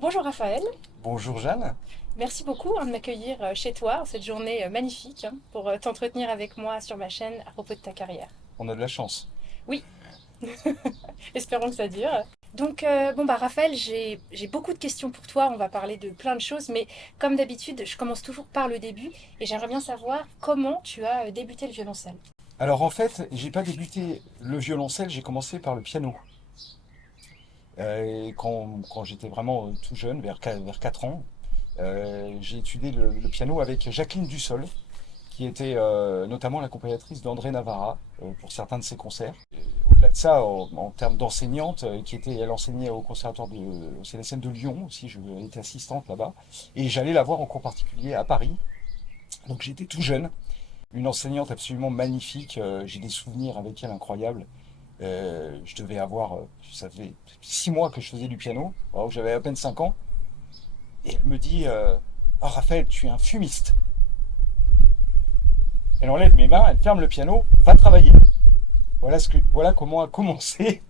Bonjour Raphaël, Bonjour Jeanne. merci beaucoup de m'accueillir chez toi en cette journée magnifique pour t'entretenir avec moi sur ma chaîne à propos de ta carrière. On a de la chance. Oui, espérons que ça dure. Donc bon bah Raphaël, j'ai beaucoup de questions pour toi, on va parler de plein de choses, mais comme d'habitude, je commence toujours par le début et j'aimerais bien savoir comment tu as débuté le violoncelle. Alors en fait, j'ai pas débuté le violoncelle, j'ai commencé par le piano. Et quand j'étais vraiment tout jeune, vers 4 ans, j'ai étudié le piano avec Jacqueline Dussol, qui était notamment l'accompagnatrice d'André Navarra pour certains de ses concerts. Et au-delà de ça, en termes d'enseignante, elle enseignait au CNSM de Lyon aussi, elle était assistante là-bas. Et j'allais la voir en cours particulier à Paris. Donc j'étais tout jeune. Une enseignante absolument magnifique. J'ai des souvenirs avec elle incroyables. Je devais avoir, ça fait 6 mois que je faisais du piano, alors que j'avais à peine 5 ans. Et elle me dit, oh Raphaël, tu es un fumiste. Elle enlève mes mains, elle ferme le piano, va travailler. Voilà comment a commencé.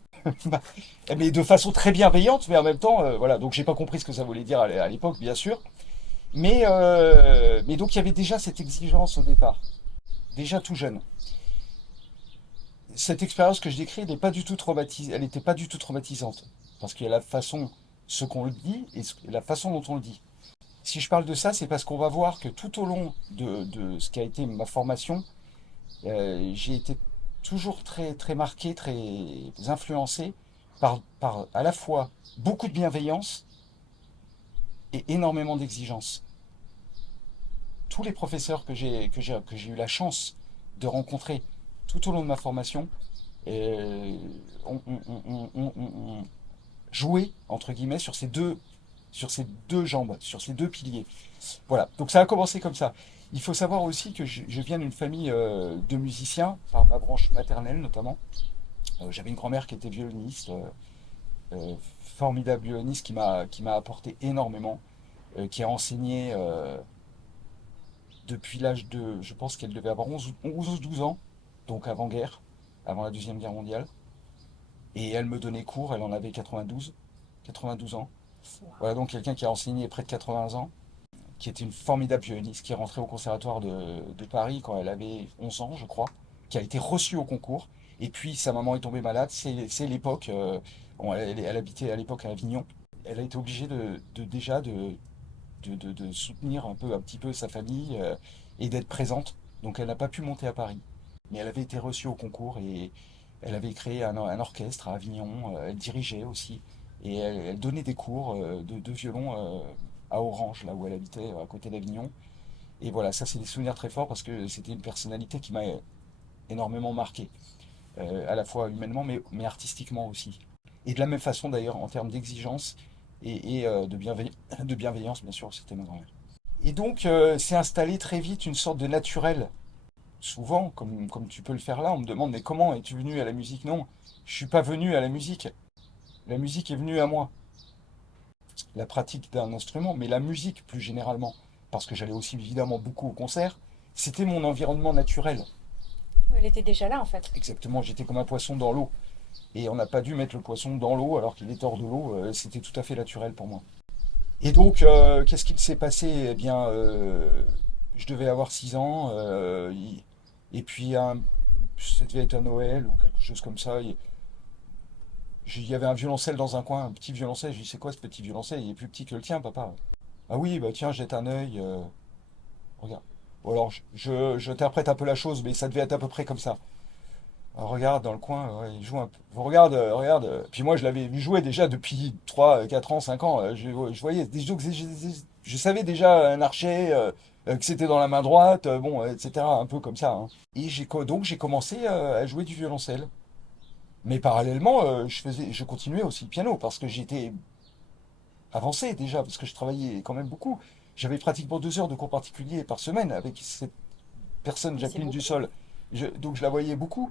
Mais de façon très bienveillante, mais en même temps, voilà. Donc j'ai pas compris ce que ça voulait dire à l'époque, bien sûr. Mais donc il y avait déjà cette exigence au départ, déjà tout jeune. Cette expérience que je décris, elle n'était pas du tout traumatisante. Parce qu'il y a la façon, ce qu'on le dit et la façon dont on le dit. Si je parle de ça, c'est parce qu'on va voir que tout au long de ce qui a été ma formation, j'ai été toujours très, très marqué, très influencé par à la fois beaucoup de bienveillance et énormément d'exigence. Tous les professeurs que j'ai eu la chance de rencontrer tout au long de ma formation euh, ont joué, entre guillemets, sur ces deux jambes, sur ces deux piliers. Voilà, donc ça a commencé comme ça. Il faut savoir aussi que je viens d'une famille de musiciens, par ma branche maternelle notamment. J'avais une grand-mère qui était violoniste, formidable violoniste qui m'a apporté énormément, qui a enseigné depuis l'âge de, je pense qu'elle devait avoir 11 ou 12 ans, donc avant-guerre, avant la Deuxième Guerre mondiale. Et elle me donnait cours, elle en avait 92 ans. Voilà donc quelqu'un qui a enseigné près de 80 ans, qui était une formidable violoniste, qui est rentrée au conservatoire de Paris quand elle avait 11 ans, je crois, qui a été reçue au concours. Et puis sa maman est tombée malade, c'est l'époque, bon, elle habitait à l'époque à Avignon. Elle a été obligée de soutenir un petit peu sa famille et d'être présente. Donc elle n'a pas pu monter à Paris. Mais elle avait été reçue au concours et elle avait créé un orchestre à Avignon. Elle dirigeait aussi. Et elle donnait des cours de violon à Orange, là où elle habitait, à côté d'Avignon. Et voilà, ça c'est des souvenirs très forts parce que c'était une personnalité qui m'a énormément marqué, à la fois humainement mais artistiquement aussi. Et de la même façon d'ailleurs en termes d'exigence et de bienveillance, bien sûr, c'était ma grand-mère. Et donc, s'est installé très vite une sorte de naturel. Souvent, comme tu peux le faire là, on me demande mais comment es-tu venu à la musique? Non, je suis pas venu à la musique. La musique est venue à moi. La pratique d'un instrument, mais la musique plus généralement, parce que j'allais aussi évidemment beaucoup au concert, c'était mon environnement naturel. Elle était déjà là en fait. Exactement, j'étais comme un poisson dans l'eau. Et on n'a pas dû mettre le poisson dans l'eau alors qu'il était hors de l'eau, c'était tout à fait naturel pour moi. Et donc, qu'est-ce qu'il s'est passé? Eh bien, je devais avoir 6 ans, et puis ça devait être à Noël ou quelque chose comme ça. Il y avait un violoncelle dans un coin, un petit violoncelle. J'ai dit, c'est quoi ce petit violoncelle? Il est plus petit que le tien, papa. Ah oui, bah tiens, jette un œil, regarde. Ou alors, j'interprète un peu la chose, mais ça devait être à peu près comme ça. Ah, regarde dans le coin, ouais, il joue un peu. Regarde, regarde. Puis moi, je l'avais vu jouer déjà depuis 3 4 ans, 5 ans. Je voyais des jeux que je savais déjà un archet, que c'était dans la main droite, bon, etc. Un peu comme ça, hein. Et donc j'ai commencé à jouer du violoncelle. Mais parallèlement, je continuais aussi le piano parce que j'étais avancé déjà, parce que je travaillais quand même beaucoup. J'avais pratiquement 2 heures de cours particuliers par semaine avec cette personne, Mais c'est Jacqueline beaucoup. Dussol. Donc je la voyais beaucoup.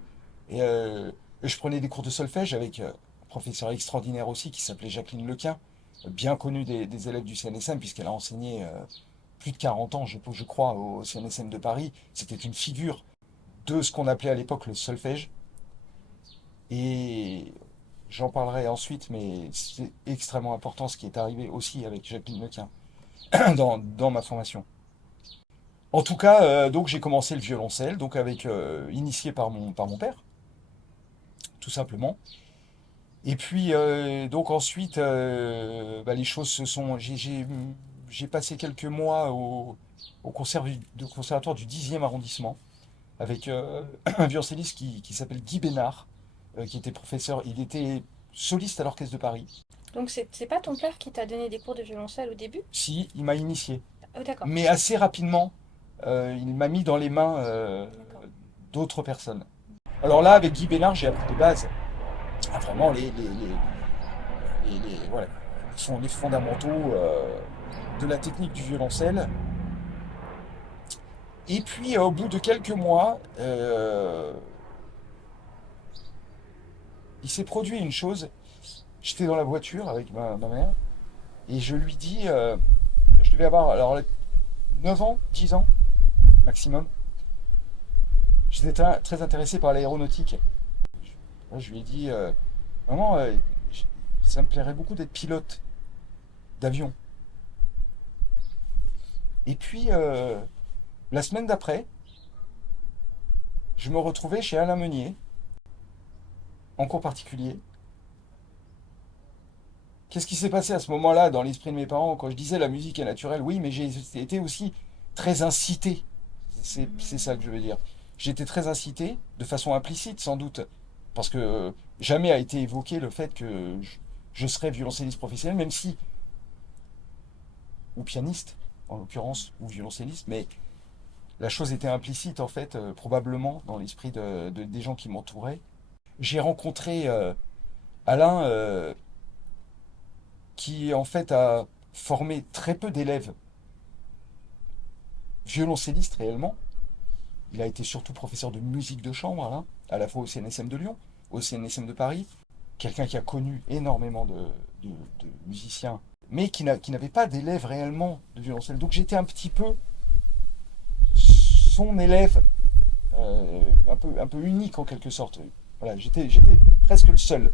Et je prenais des cours de solfège avec un professeur extraordinaire aussi qui s'appelait Jacqueline Lequin, bien connue des élèves du CNSM, puisqu'elle a enseigné plus de 40 ans, je crois, au CNSM de Paris. C'était une figure de ce qu'on appelait à l'époque le solfège. Et J'en parlerai ensuite, mais c'est extrêmement important ce qui est arrivé aussi avec Jacqueline Lequin dans ma formation. En tout cas, donc j'ai commencé le violoncelle, donc avec initié par mon père, tout simplement. Et puis donc ensuite, les choses se sont. J'ai passé quelques mois au conservatoire du 10e arrondissement avec un violoncelliste qui s'appelle Guy Bénard, qui était professeur. Il était soliste à l'Orchestre de Paris. Donc c'est pas ton père qui t'a donné des cours de violoncelle au début? Si, il m'a initié. Oh d'accord, Mais assez rapidement, il m'a mis dans les mains d'accord. d'autres personnes. Alors là, avec Guy Bénard, j'ai appris les bases. Ah, vraiment voilà, les fondamentaux de la technique du violoncelle. Et puis, au bout de quelques mois, il s'est produit une chose. J'étais dans la voiture avec ma mère et je lui dis, je devais avoir alors 9 ans, 10 ans maximum. J'étais très intéressé par l'aéronautique. Je lui ai dit, maman, ça me plairait beaucoup d'être pilote d'avion. Et puis, la semaine d'après, je me retrouvais chez Alain Meunier, en cours particulier. Qu'est-ce qui s'est passé à ce moment-là dans l'esprit de mes parents quand je disais la musique est naturelle? Oui, mais j'ai été aussi très incité. C'est ça que je veux dire. J'ai été très incité, de façon implicite sans doute, parce que jamais a été évoqué le fait que je serais violoncelliste professionnel, même si, ou pianiste en l'occurrence, ou violoncelliste, mais la chose était implicite en fait, probablement dans l'esprit des gens qui m'entouraient. J'ai rencontré Alain qui en fait a formé très peu d'élèves violoncellistes réellement. Il a été surtout professeur de musique de chambre, Alain, à la fois au CNSM de Lyon, au CNSM de Paris. Quelqu'un qui a connu énormément de musiciens, mais qui n'avait pas d'élèves réellement de violoncelle. Donc j'étais un petit peu son élève, un peu unique en quelque sorte. Voilà, j'étais presque le seul.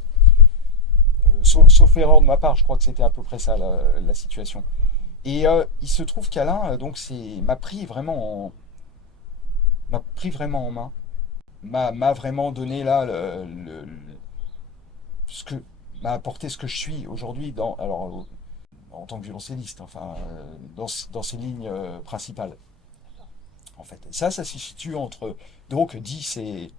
Sauf erreur de ma part, je crois que c'était à peu près ça la situation. Et il se trouve qu'Alain donc m'a pris vraiment en main, m'a vraiment donné là ce que m'a apporté ce que je suis aujourd'hui en tant que violoncelliste, enfin dans ces lignes principales en fait. Ça se situe entre donc 10 et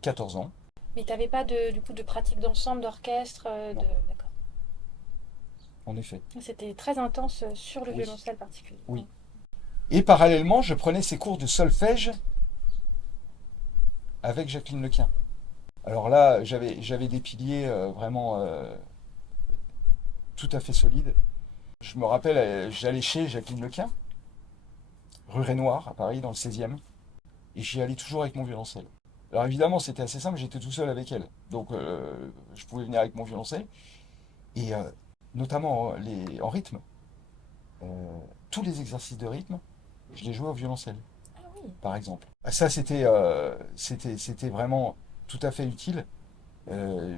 14 ans. Mais t'avais pas du coup de pratique d'ensemble, d'orchestre, Non, d'accord. en effet. C'était très intense sur le Oui, violoncelle particulier. oui. Et parallèlement, je prenais ces cours de solfège avec Jacqueline Lequin. Alors là, j'avais des piliers vraiment tout à fait solides. Je me rappelle, j'allais chez Jacqueline Lequin, rue Rainoir, à Paris, dans le 16e, et j'y allais toujours avec mon violoncelle. Alors évidemment, c'était assez simple, j'étais tout seul avec elle. Donc je pouvais venir avec mon violoncelle, et notamment en rythme, euh, tous les exercices de rythme, je les jouais au violoncelle, Ah oui. par exemple. Ça, c'était vraiment tout à fait utile, euh,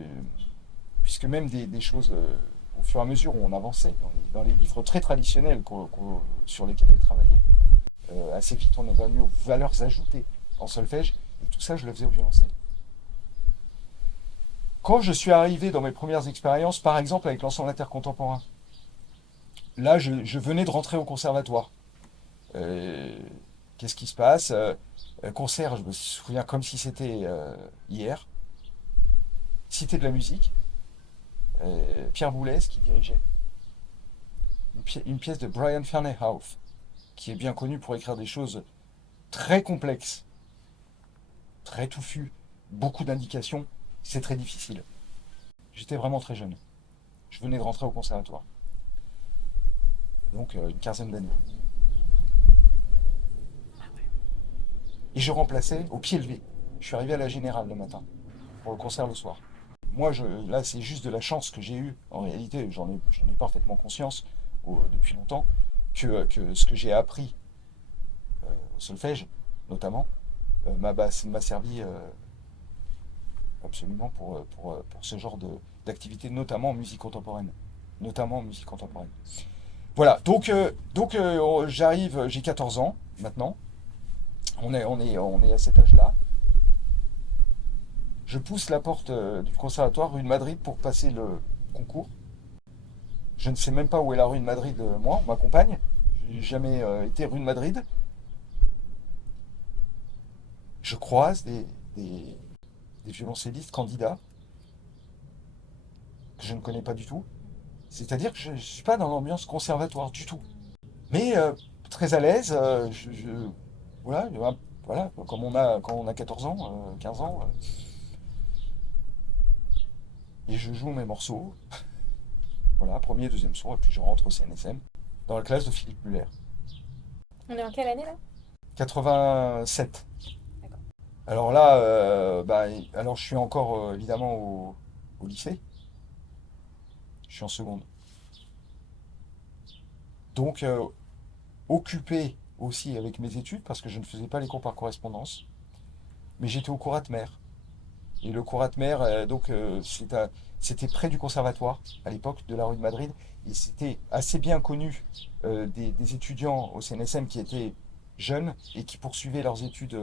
puisque même des choses, au fur et à mesure où on avançait, dans les livres très traditionnels sur lesquels elle travaillait, assez vite on est venu aux valeurs ajoutées en solfège, et tout ça je le faisais au violoncelle. Quand je suis arrivé dans mes premières expériences, par exemple avec l'ensemble intercontemporain, là je venais de rentrer au conservatoire. Euh, Qu'est-ce qui se passe? Concert, je me souviens comme si c'était hier. Cité de la musique, Pierre Boulez qui dirigeait. Une pièce de Brian Ferneyhough, qui est bien connu pour écrire des choses très complexes, très touffues, beaucoup d'indications. C'est très difficile. J'étais vraiment très jeune. Je venais de rentrer au conservatoire. Donc une quinzaine d'années. Et je remplaçais au pied levé. Je suis arrivé à la Générale le matin, pour le concert le soir. Moi, là, c'est juste de la chance que j'ai eue. En réalité, j'en ai parfaitement conscience depuis longtemps que ce que j'ai appris au solfège, notamment, m'a servi absolument pour ce genre d'activité, notamment en musique contemporaine. Notamment en musique contemporaine. Voilà, j'arrive, j'ai 14 ans maintenant, on est à cet âge-là. Je pousse la porte du conservatoire rue de Madrid pour passer le concours. Je ne sais même pas où est la rue de Madrid, moi, on m'accompagne. J'ai jamais été rue de Madrid. Je croise des, des violoncellistes candidats que je ne connais pas du tout. C'est-à-dire que je ne suis pas dans l'ambiance conservatoire du tout. Mais très à l'aise, voilà, voilà, comme quand on a 14 ans, 15 ans, et je joue mes morceaux, voilà, premier, deuxième son, et puis je rentre au CNSM, dans la classe de Philippe Muller. On est en quelle année là? 87. D'accord. Alors là, alors je suis encore évidemment au lycée, je suis en seconde. Donc occupé aussi avec mes études, parce que je ne faisais pas les cours par correspondance, mais j'étais au cours Atmer. Et le cours Atmer, c'était près du conservatoire, à l'époque, de la rue de Madrid. Et c'était assez bien connu des étudiants au CNSM qui étaient jeunes et qui poursuivaient leurs études,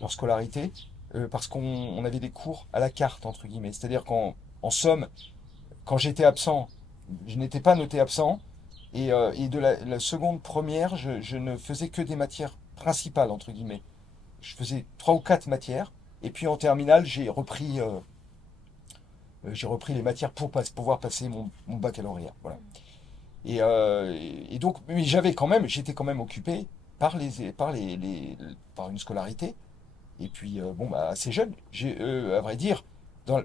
leur scolarité, parce qu'on avait des cours à la carte, entre guillemets. C'est-à-dire qu'en somme, quand j'étais absent, je n'étais pas noté absent. Et de la seconde première, je ne faisais que des matières principales, entre guillemets. Je faisais trois ou quatre matières. Et puis en terminale, j'ai repris les matières pour pouvoir passer mon baccalauréat. Voilà. Et donc, mais j'étais quand même occupé par une scolarité. Et puis, bon, bah, assez jeune. À vrai dire,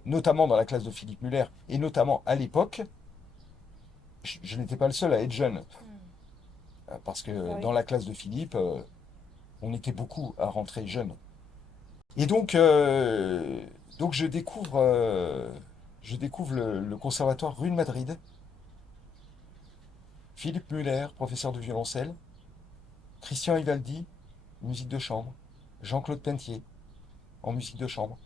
notamment dans la classe de Philippe Muller, et notamment à l'époque, je n'étais pas le seul à être jeune. Parce Ah que oui. dans la classe de Philippe, on était beaucoup à rentrer jeune. Et donc je découvre le conservatoire rue de Madrid. Philippe Muller, professeur de violoncelle. Christian Ivaldi, musique de chambre. Jean-Claude Pentier, en musique de chambre.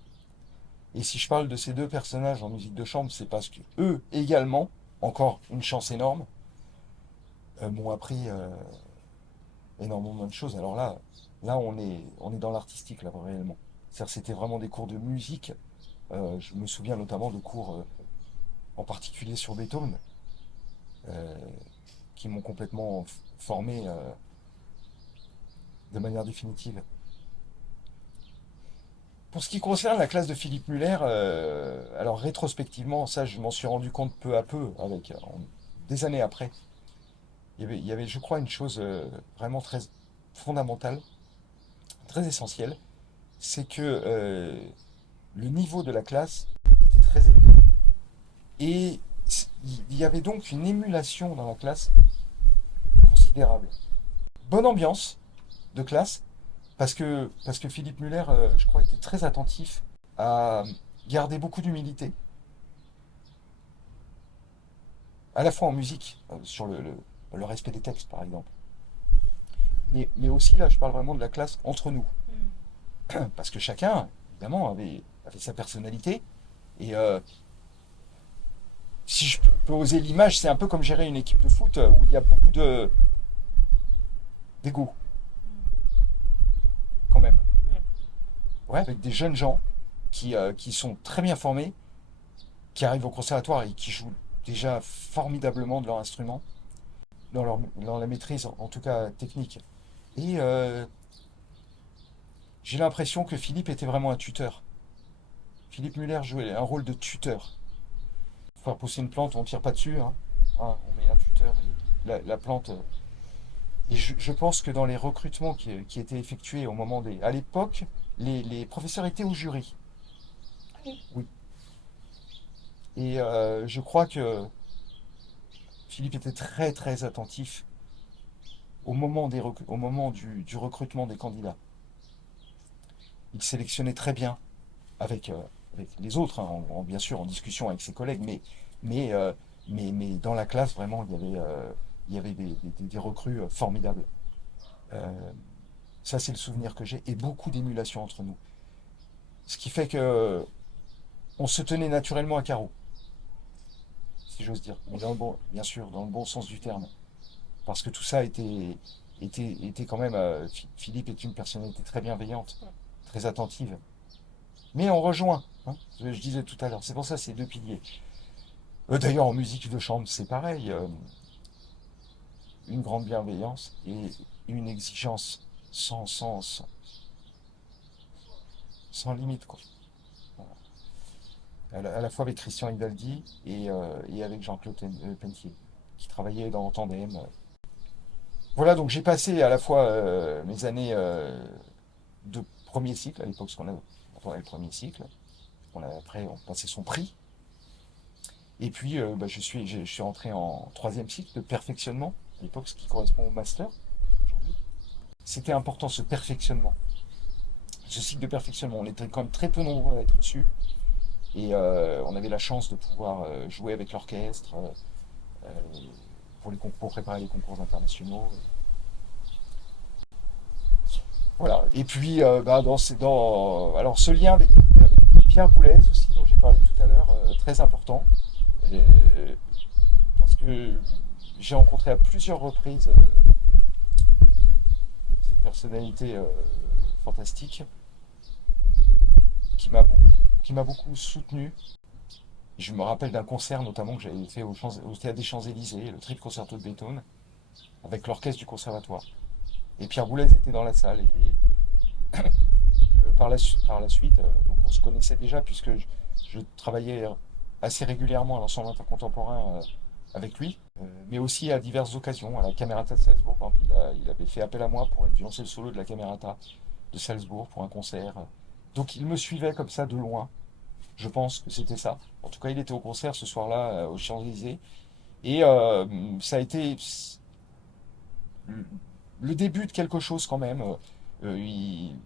Et si je parle de ces deux personnages en musique de chambre, c'est parce que eux également, encore une chance énorme, m'ont appris énormément de choses. Alors là, on est dans l'artistique, là, réellement. C'est-à-dire, c'était vraiment des cours de musique. Je me souviens notamment de cours, en particulier sur Beethoven, euh, qui m'ont complètement formé de manière définitive. Pour ce qui concerne la classe de Philippe Muller, alors rétrospectivement, ça je m'en suis rendu compte peu à peu, des années après. Il y avait, je crois, une chose vraiment très fondamentale, très essentielle, c'est que le niveau de la classe était très élevé. Et il y avait donc une émulation dans la classe considérable. Bonne ambiance de classe, parce que Philippe Muller, je crois, était très attentif à garder beaucoup d'humilité, à la fois en musique, sur le respect des textes, par exemple. Mais aussi, là, je parle vraiment de la classe entre nous. Parce que chacun, évidemment, avait sa personnalité. Et si je peux oser l'image, c'est un peu comme gérer une équipe de foot où il y a beaucoup d'ego, quand même. Ouais, avec des jeunes gens qui sont très bien formés, qui arrivent au conservatoire et qui jouent déjà formidablement de leur instrument, dans la maîtrise, en tout cas technique. Et j'ai l'impression que Philippe était vraiment un tuteur. Philippe Muller jouait un rôle de tuteur. Faire pousser une plante, on ne tire pas dessus, hein. Hein, on met un tuteur et la plante. Et je pense que dans les recrutements qui étaient effectués au moment des. À l'époque, les professeurs étaient au jury. Oui. Oui. Et je crois que Philippe était très très attentif au moment du recrutement des candidats. Il sélectionnait très bien avec, avec les autres, hein, bien sûr en discussion avec ses collègues, mais, euh, mais dans la classe, vraiment, il y avait des recrues formidables. Euh, Ça, c'est le souvenir que j'ai, et beaucoup d'émulation entre nous. Ce qui fait que on se tenait naturellement à carreau, si j'ose dire. Mais dans le bon, bien sûr, dans le bon sens du terme. Parce que tout ça était quand même. Philippe est une personnalité très bienveillante, très attentive. Mais on rejoint, hein, je disais tout à l'heure. C'est pour ça ces deux piliers. D'ailleurs, en musique de chambre, c'est pareil. Une grande bienveillance et une exigence sans limite, quoi. À la fois avec Christian Hidaldi et avec Jean-Claude Pentier, qui travaillait dans Tandem. Voilà, donc j'ai passé à la fois mes années de premier cycle, à l'époque, ce qu'on a, quand on avait le premier cycle. Après, on passait son prix. Et puis, bah, je suis rentré en troisième cycle de perfectionnement, à l'époque, ce qui correspond au master aujourd'hui. C'était important, ce perfectionnement. Ce cycle de perfectionnement, on était quand même très peu nombreux à être reçus. Et on avait la chance de pouvoir jouer avec l'orchestre pour préparer les concours internationaux. Voilà. Et puis, bah, alors ce lien avec Pierre Boulez aussi, dont j'ai parlé tout à l'heure, très important. Euh, Parce que j'ai rencontré à plusieurs reprises cette personnalité fantastique qui m'a qui m'a beaucoup soutenu. Je me rappelle d'un concert notamment que j'avais fait au Théâtre des Champs-Élysées, le Trip Concerto de Beethoven, avec l'orchestre du conservatoire. Et Pierre Boulez était dans la salle. Et par la suite, donc on se connaissait déjà puisque je travaillais assez régulièrement à l'ensemble intercontemporain avec lui, mais aussi à diverses occasions, à la Camerata de Salzbourg, par exemple, il avait fait appel à moi pour être violoncelle solo de la Camerata de Salzbourg pour un concert. Donc il me suivait comme ça de loin, je pense que c'était ça. En tout cas, il était au concert ce soir-là aux Champs-Élysées. Et ça a été le début de quelque chose quand même. Il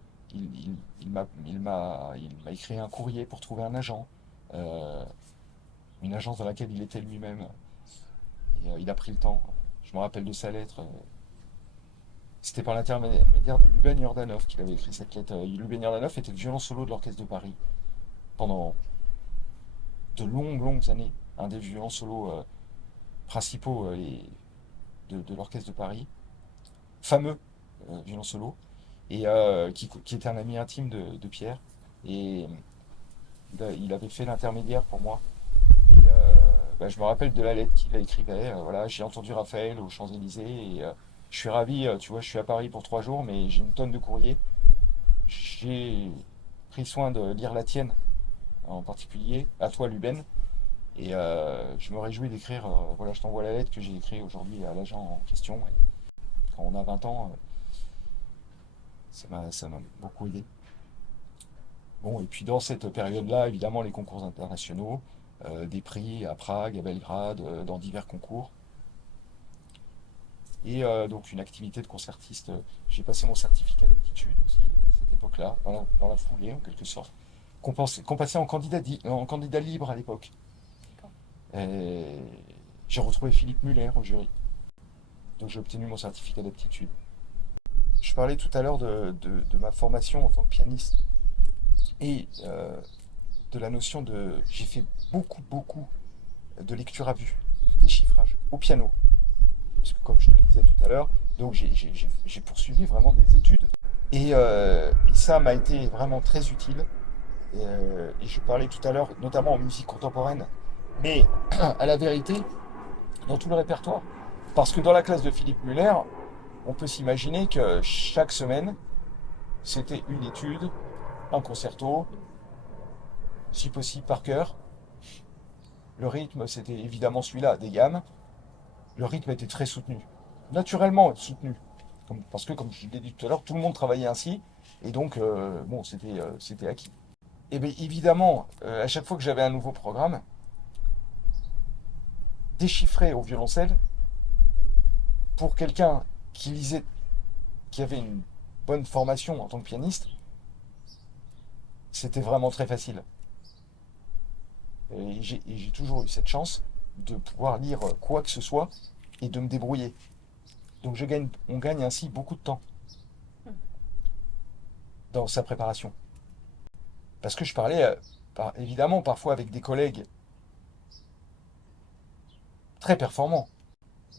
m'a écrit un courrier pour trouver un agent, euh, une agence dans laquelle il était lui-même. Et il a pris le temps. Je me rappelle de sa lettre. C'était par l'intermédiaire de Luben Yordanov qu'il avait écrit cette lettre. Luben Yordanov était le violon solo de l'Orchestre de Paris pendant de longues années. Un des violons solos principaux de l'Orchestre de Paris. Fameux violon solo. Et qui était un ami intime de Pierre. Et il avait fait l'intermédiaire pour moi. Et bah, je me rappelle de la lettre qu'il écrivait. Voilà, j'ai entendu Raphaël aux Champs-Élysées et je suis ravi. Tu vois, je suis à Paris pour 3 jours, mais j'ai une tonne de courriers. J'ai pris soin de lire la tienne, en particulier, à toi, Luben. Et je me réjouis d'écrire. Voilà, je t'envoie la lettre que j'ai écrite aujourd'hui à l'agent en question. Et quand on a 20 ans, ça m'a beaucoup aidé. Bon, et puis dans cette période-là, évidemment, les concours internationaux, des prix à Prague, à Belgrade, dans divers concours. Et donc une activité de concertiste. J'ai passé mon certificat d'aptitude aussi, à cette époque-là, dans la foulée en quelque sorte, qu'on passait en candidat libre à l'époque. D'accord. Et j'ai retrouvé Philippe Muller au jury. Donc j'ai obtenu mon certificat d'aptitude. Je parlais tout à l'heure de ma formation en tant que pianiste et de la notion de... J'ai fait beaucoup de lecture à vue, de déchiffrage au piano. Parce que comme je te le disais tout à l'heure, donc j'ai poursuivi vraiment des études. Et ça m'a été vraiment très utile. Et je parlais tout à l'heure, notamment en musique contemporaine, mais à la vérité, dans tout le répertoire. Parce que dans la classe de Philippe Muller, on peut s'imaginer que chaque semaine, c'était une étude, un concerto, si possible par cœur. Le rythme, c'était évidemment celui-là, des gammes. Le rythme était très soutenu. Naturellement soutenu. Parce que, comme je l'ai dit tout à l'heure, tout le monde travaillait ainsi. Et donc, bon, c'était acquis. Et bien évidemment, à chaque fois que j'avais un nouveau programme, déchiffré au violoncelle, pour quelqu'un qui lisait, qui avait une bonne formation en tant que pianiste, c'était vraiment très facile. Et j'ai toujours eu cette chance de pouvoir lire quoi que ce soit et de me débrouiller. Donc on gagne ainsi beaucoup de temps dans sa préparation. Parce que je parlais, évidemment, parfois avec des collègues très performants,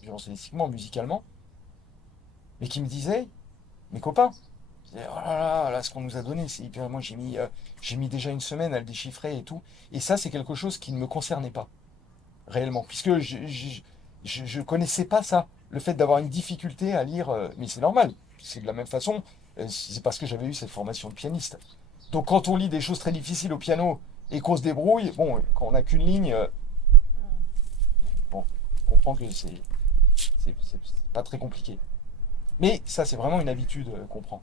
violoncellistiquement, musicalement, mais qui me disaient, mes copains, ils disaient, oh là là, là, ce qu'on nous a donné, c'est hyper. Moi, j'ai mis déjà une semaine à le déchiffrer et tout. Et ça, c'est quelque chose qui ne me concernait pas, réellement, puisque je connaissais pas ça. Le fait d'avoir une difficulté à lire, mais c'est normal. C'est de la même façon, c'est parce que j'avais eu cette formation de pianiste. Donc quand on lit des choses très difficiles au piano et qu'on se débrouille, bon, quand on n'a qu'une ligne, bon, on comprend que c'est pas très compliqué. Mais ça, c'est vraiment une habitude qu'on prend.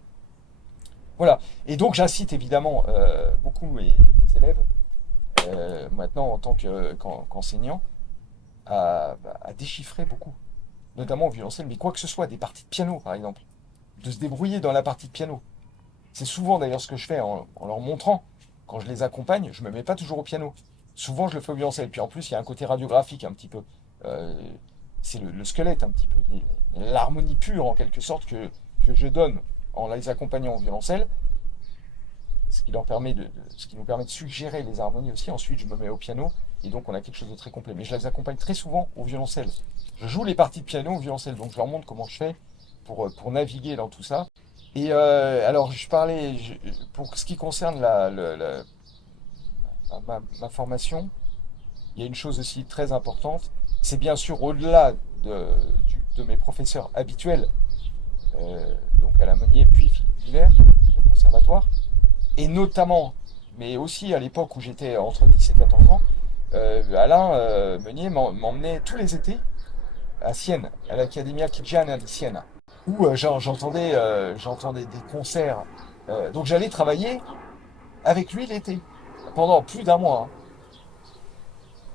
Voilà. Et donc j'incite évidemment beaucoup mes élèves, maintenant en tant qu'enseignant, à déchiffrer beaucoup, notamment au violoncelle, mais quoi que ce soit, des parties de piano par exemple, de se débrouiller dans la partie de piano. C'est souvent d'ailleurs ce que je fais en leur montrant. Quand je les accompagne, je ne me mets pas toujours au piano. Souvent, je le fais au violoncelle. Puis en plus, il y a un côté radiographique un petit peu. Euh, c'est le squelette un petit peu. L'harmonie pure en quelque sorte que je donne en les accompagnant au violoncelle. Ce qui nous permet de suggérer les harmonies aussi. Ensuite, je me mets au piano. Et donc, on a quelque chose de très complet. Mais je les accompagne très souvent au violoncelle. Je joue les parties de piano au violoncelle. Donc, je leur montre comment je fais pour naviguer dans tout ça. Et alors, pour ce qui concerne ma formation, il y a une chose aussi très importante, c'est bien sûr au-delà de mes professeurs habituels, donc à la Meunier puis Philippe Guibert, au conservatoire, et notamment, mais aussi à l'époque où j'étais entre 10 et 14 ans, Alain Meunier m'emmenait tous les étés à Sienne, à l'Accademia Chigiana di Siena, où j'entendais des concerts. Donc j'allais travailler avec lui l'été, pendant plus d'un mois, hein.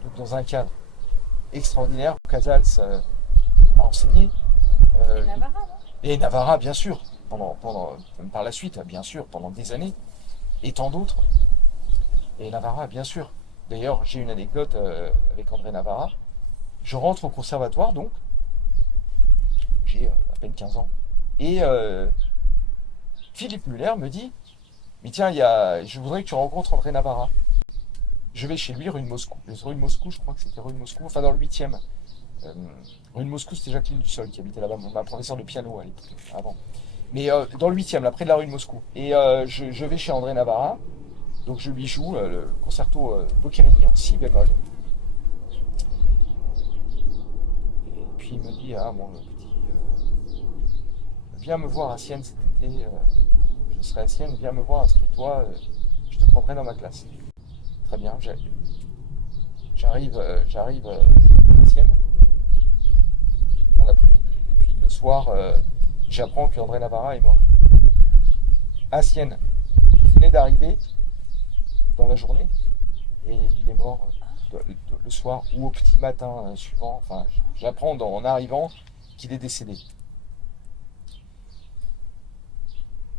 Donc dans un cadre extraordinaire. Casals a enseigné, Et euh, Navarra, non? et Navarra, bien sûr, par la suite, bien sûr, pendant des années, et tant d'autres. Et Navarra, bien sûr. D'ailleurs, j'ai une anecdote avec André Navarra. Je rentre au conservatoire, donc, j'ai à peine 15 ans, et Philippe Muller me dit, mais tiens, je voudrais que tu rencontres André Navarra. Je vais chez lui, rue de Moscou. Rue de Moscou, je crois que c'était rue de Moscou, enfin dans le 8e. Euh, Rue de Moscou, c'était Jacqueline Dussol qui habitait là-bas, ma professeure de piano à l'époque, avant. Mais dans le 8e, là, près de la rue de Moscou. Et je vais chez André Navarra, donc je lui joue le concerto Boccherini en si bémol. Et puis il me dit, ah mon petit, viens me voir à Sienne cet été, je serai à Sienne, viens me voir, inscris-toi, je te prendrai dans ma classe. Très bien, j'arrive à Sienne dans l'après-midi. Et puis le soir, j'apprends qu'André Navarra est mort. À Sienne. Il venait d'arriver dans la journée et il est mort le soir ou au petit matin suivant. Enfin, j'apprends en arrivant qu'il est décédé.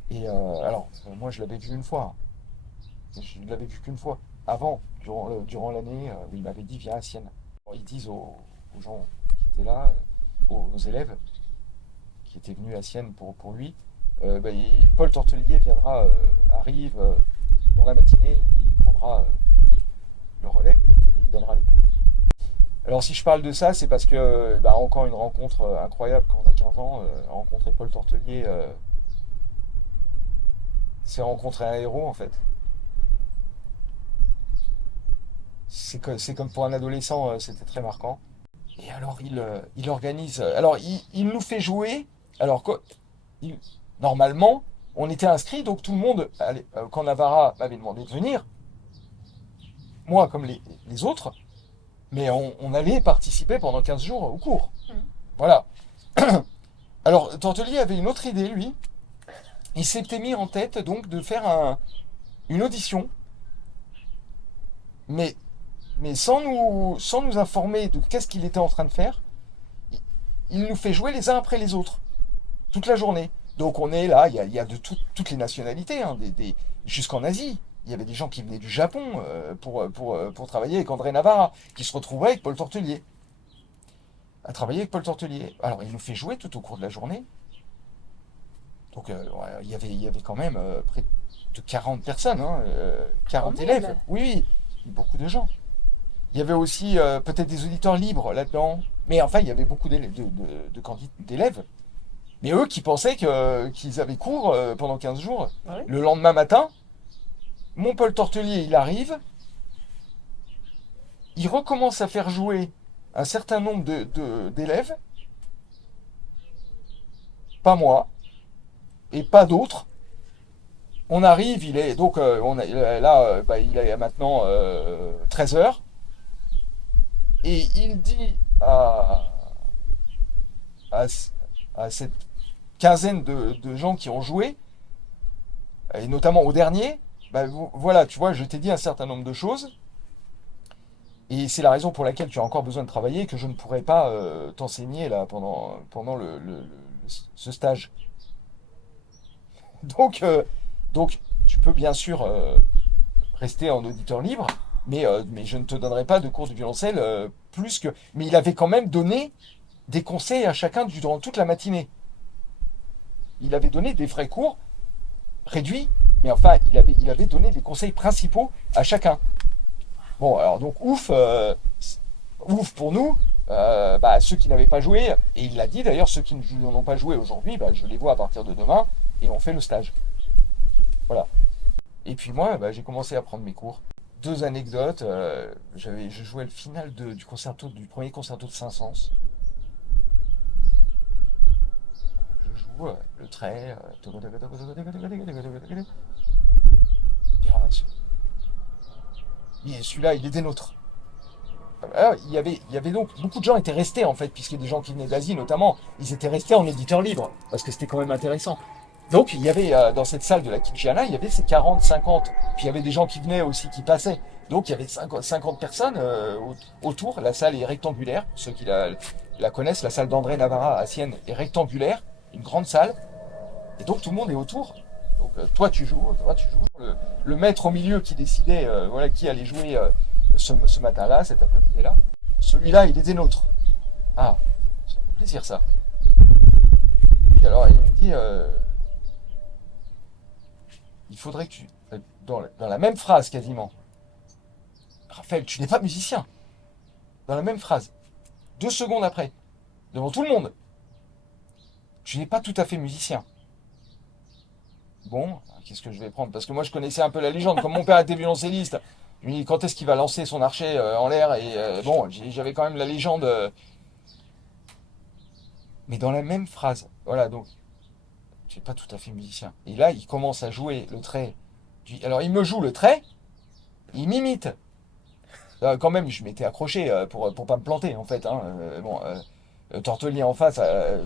Et alors, moi je l'avais vu une fois. Je ne l'avais vu qu'une fois. Avant, durant l'année, où il m'avait dit viens à Sienne. Alors, ils disent aux gens qui étaient là, aux élèves qui étaient venus à Sienne pour lui, Paul Tortelier arrive dans la matinée, il prendra le relais et il donnera les cours. Alors si je parle de ça, c'est parce que encore une rencontre incroyable quand on a 15 ans, rencontrer Paul Tortelier, c'est rencontrer un héros en fait. C'est comme pour un adolescent, c'était très marquant. Et alors il organise. Alors il nous fait jouer. Alors il- normalement, on était inscrit, donc tout le monde, quand Navarra m'avait demandé de venir, moi comme les autres, mais on allait participer pendant 15 jours au cours. Mhm. Voilà. Alors Tortelier avait une autre idée, lui. Il s'était mis en tête donc de faire une audition, mais, mais sans nous informer de qu'est-ce qu'il était en train de faire. Il nous fait jouer les uns après les autres, toute la journée. Donc on est là, il y a de toutes les nationalités, hein, jusqu'en Asie. Il y avait des gens qui venaient du Japon pour travailler avec André Navarra, qui se retrouvaient avec Paul Tortelier, à travailler avec Paul Tortelier. Alors il nous fait jouer tout au cours de la journée. Donc, ouais, il y avait quand même près de 40 personnes, hein, Quand 40 élèves. même. Oui, oui, beaucoup de gens. Il y avait aussi peut-être des auditeurs libres là-dedans. Mais enfin, il y avait beaucoup d'élèves. Mais eux qui pensaient qu'ils avaient cours pendant 15 jours. Ouais. Le lendemain matin, mon Paul Tortelier, il arrive, il recommence à faire jouer un certain nombre d'élèves, pas moi, et pas d'autres. On arrive, il est donc là, bah, il est maintenant 13 heures, et il dit à, à cette quinzaine de gens qui ont joué, et notamment au dernier, bah, voilà, tu vois, je t'ai dit un certain nombre de choses, et c'est la raison pour laquelle tu as encore besoin de travailler et que je ne pourrai pas t'enseigner là pendant ce stage. Donc, donc, tu peux bien sûr rester en auditeur libre, mais je ne te donnerai pas de cours de violoncelle plus que. Mais il avait quand même donné des conseils à chacun durant toute la matinée. Il avait donné des vrais cours réduits, mais enfin, il avait donné des conseils principaux à chacun. Bon, alors donc ouf pour nous, bah, ceux qui n'avaient pas joué, et il l'a dit d'ailleurs, ceux qui n'ont pas joué aujourd'hui, bah, je les vois à partir de demain, et on fait le stage. Voilà. Et puis moi, bah, j'ai commencé à prendre mes cours. Deux anecdotes, je jouais le final du premier concerto de Saint-Saëns. Je joue le trait. Celui-là, il est des nôtres. Alors, il y avait donc beaucoup de gens étaient restés en fait, puisque des gens qui venaient d'Asie notamment, ils étaient restés en éditeur libre, parce que c'était quand même intéressant. Donc il y avait dans cette salle de la Kitchiana, il y avait ces 40, 50, puis il y avait des gens qui venaient aussi, qui passaient. Donc il y avait 50 personnes autour. La salle est rectangulaire, ceux qui la connaissent, la salle d'André Navarra à Sienne est rectangulaire, une grande salle, et donc tout le monde est autour. Donc toi tu joues. Le maître au milieu qui décidait voilà, qui allait jouer ce matin-là, cet après-midi-là. Celui-là, il est des nôtres. Ah, ça fait plaisir ça. Puis alors, il me dit, il faudrait que dans la même phrase quasiment, Raphaël, tu n'es pas musicien. Dans la même phrase, 2 secondes après, devant tout le monde, tu n'es pas tout à fait musicien. Bon, qu'est-ce que je vais prendre? Parce que moi, je connaissais un peu la légende. Comme mon père était violoncelliste, je me dis, quand est-ce qu'il va lancer son archet en l'air? Et bon, j'avais quand même la légende. Mais dans la même phrase. Voilà, donc, tu n'es pas tout à fait musicien. Et là, il commence à jouer le trait. Alors, il me joue le trait, il m'imite. Quand même, je m'étais accroché pour pas me planter, en fait. Hein. Bon, Tortelier en face,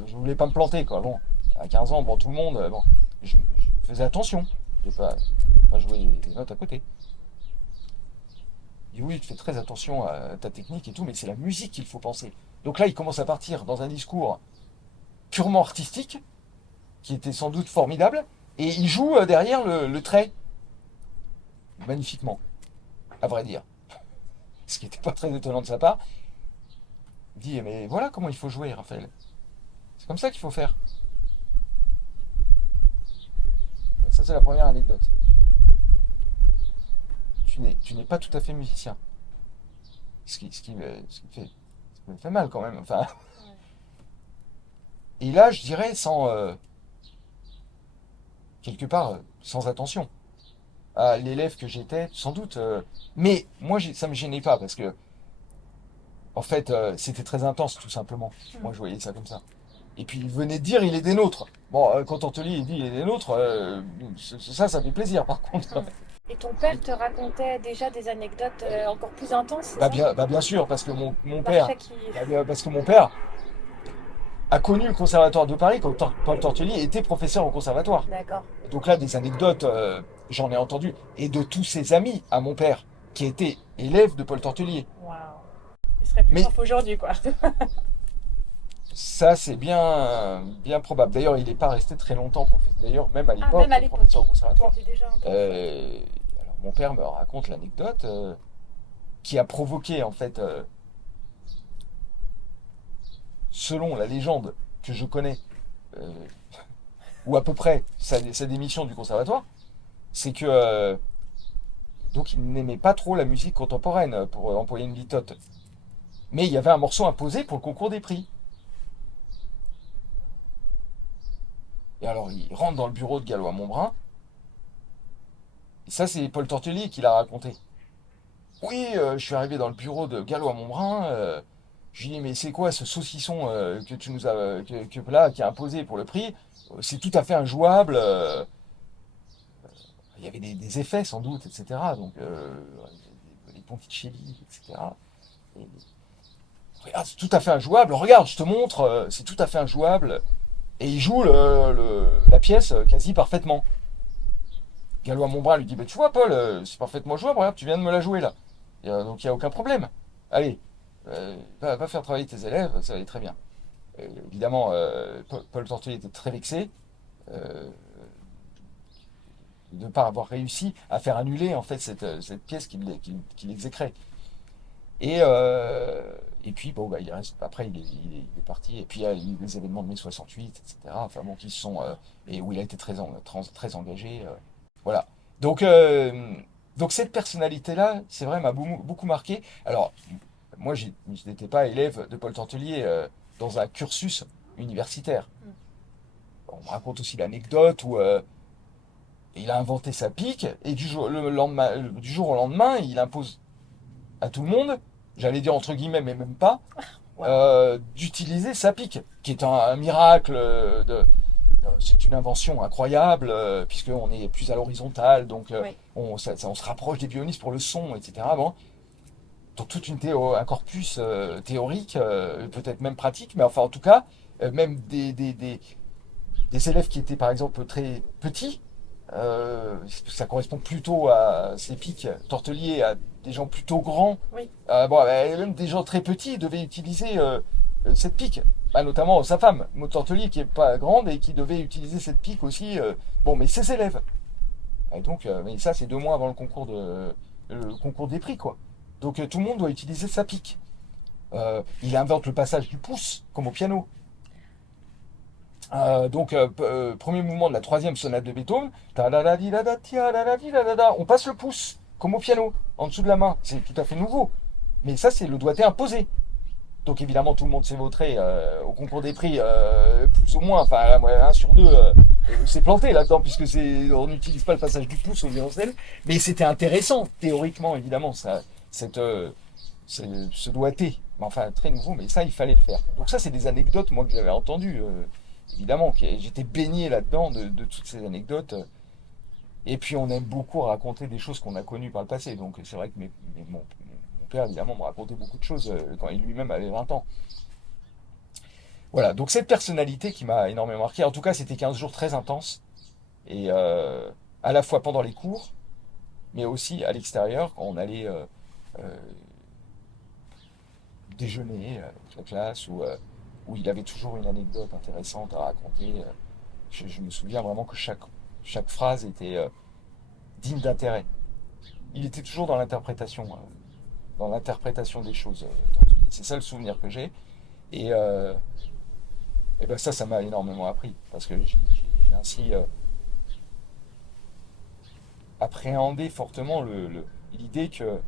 je voulais pas me planter, quoi. Bon, à 15 ans, bon, tout le monde, bon, je faisais attention de pas jouer les notes à côté. Il dit oui, tu fais très attention à ta technique et tout, mais c'est la musique qu'il faut penser. Donc là, il commence à partir dans un discours purement artistique, qui était sans doute formidable, et il joue derrière le trait, magnifiquement, à vrai dire. Ce qui n'était pas très étonnant de sa part. Il dit, mais voilà comment il faut jouer, Raphaël. C'est comme ça qu'il faut faire. Ça, c'est la première anecdote. Tu n'es pas tout à fait musicien. Ce qui me fait mal quand même. Enfin, et là, je dirais quelque part, sans attention à l'élève que j'étais, sans doute. Mais moi, ça me gênait pas parce que, en fait, c'était très intense, tout simplement. Moi, je voyais ça comme ça. Et puis, il venait de dire, il est des nôtres. Bon, quand on te lit, il dit, il est des nôtres, ça fait plaisir, par contre. Et ton père te racontait déjà des anecdotes encore plus intenses, c'est ça? Bah, bien sûr, parce que mon père, L'archet qui... parce que mon père a connu le conservatoire de Paris quand Paul Tortelier était professeur au conservatoire. D'accord. Donc là, des anecdotes, j'en ai entendu, et de tous ses amis à mon père, qui étaient élèves de Paul Tortelier. Waouh. Il serait plus Mais prof aujourd'hui, quoi. ça, c'est bien probable. D'ailleurs, il n'est pas resté très longtemps professeur. D'ailleurs, même à Ah, l'époque, même à l'époque. professeur au Il conservatoire. était déjà un peu... Euh, alors, mon père me raconte l'anecdote qui a provoqué, en fait, selon la légende que je connais, euh, ou à peu près sa démission du conservatoire, c'est que donc il n'aimait pas trop la musique contemporaine, pour employer une litote. Mais il y avait un morceau imposé pour le concours des prix. Et alors il rentre dans le bureau de Gallois-Montbrun, et ça c'est Paul Tortelier qui l'a raconté. Oui, je suis arrivé dans le bureau de Gallois-Montbrun, je lui ai dit mais c'est quoi ce saucisson que tu nous as que là qui a imposé pour le prix? C'est tout à fait injouable. Il y avait des effets sans doute, etc. Donc les Ponticelli, etc. Et, regarde, c'est tout à fait injouable. Regarde, je te montre, c'est tout à fait injouable. Et il joue la pièce quasi parfaitement. Gallois-Montbrun lui dit, bah, tu vois Paul, c'est parfaitement jouable, regarde, tu viens de me la jouer là. Donc il n'y a aucun problème. Allez, va faire travailler tes élèves, ça va aller très bien. Évidemment, Paul Tortelier était très vexé de ne pas avoir réussi à faire annuler en fait cette pièce qu'il exécrait. Et puis, bon, bah, il reste, après, il est parti. Et puis, il y a eu les événements de mai 68, etc. Enfin, bon, qui sont. Et où il a été très engagé. Voilà. Donc, donc, cette personnalité-là, c'est vrai, m'a beaucoup marqué. Alors, moi, je n'étais pas élève de Paul Tortelier dans un cursus universitaire. On me raconte aussi l'anecdote où il a inventé sa pique et du jour au lendemain, il impose à tout le monde, j'allais dire entre guillemets, mais même pas, Waouh. d'utiliser sa pique, qui est un miracle. C'est une invention incroyable, puisqu'on est plus à l'horizontale, donc Oui. on se rapproche des violonistes pour le son, etc. Bon, donc toute un corpus théorique, peut-être même pratique, mais enfin en tout cas, même des élèves qui étaient par exemple très petits, ça correspond plutôt à ces pics torteliers, à des gens plutôt grands. Oui. Bon, même des gens très petits devaient utiliser cette pique. Bah, notamment sa femme, Maud Tortelier, qui est pas grande et qui devait utiliser cette pique aussi. Bon, mais ses élèves. Et donc, mais ça, c'est 2 mois avant le concours des prix, quoi. Donc, tout le monde doit utiliser sa pique. Il invente le passage du pouce, comme au piano. Donc, premier mouvement de la troisième sonate de Beethoven, on passe le pouce, comme au piano, en dessous de la main. C'est tout à fait nouveau. Mais ça, c'est le doigté imposé. Donc, évidemment, tout le monde s'est vautré au concours des prix, plus ou moins. Enfin, un sur deux s'est planté là-dedans, puisque on n'utilise pas le passage du pouce au violoncelle. Mais c'était intéressant, théoriquement, évidemment, cette, euh, ce doigté. Mais enfin, très nouveau, mais ça, il fallait le faire. Donc, ça, c'est des anecdotes, moi, que j'avais entendues. Évidemment, j'étais baigné là-dedans de toutes ces anecdotes. Et puis on aime beaucoup raconter des choses qu'on a connues par le passé. Donc c'est vrai que mon père, évidemment, me racontait beaucoup de choses quand il lui-même avait 20 ans. Voilà, donc cette personnalité qui m'a énormément marqué, en tout cas c'était 15 jours très intenses, et à la fois pendant les cours, mais aussi à l'extérieur, quand on allait euh, déjeuner avec la classe, où il avait toujours une anecdote intéressante à raconter. Je me souviens vraiment que chaque phrase était digne d'intérêt. Il était toujours dans l'interprétation des choses. C'est ça le souvenir que j'ai. Et, et ben ça m'a énormément appris. Parce que j'ai ainsi appréhendé fortement l'idée que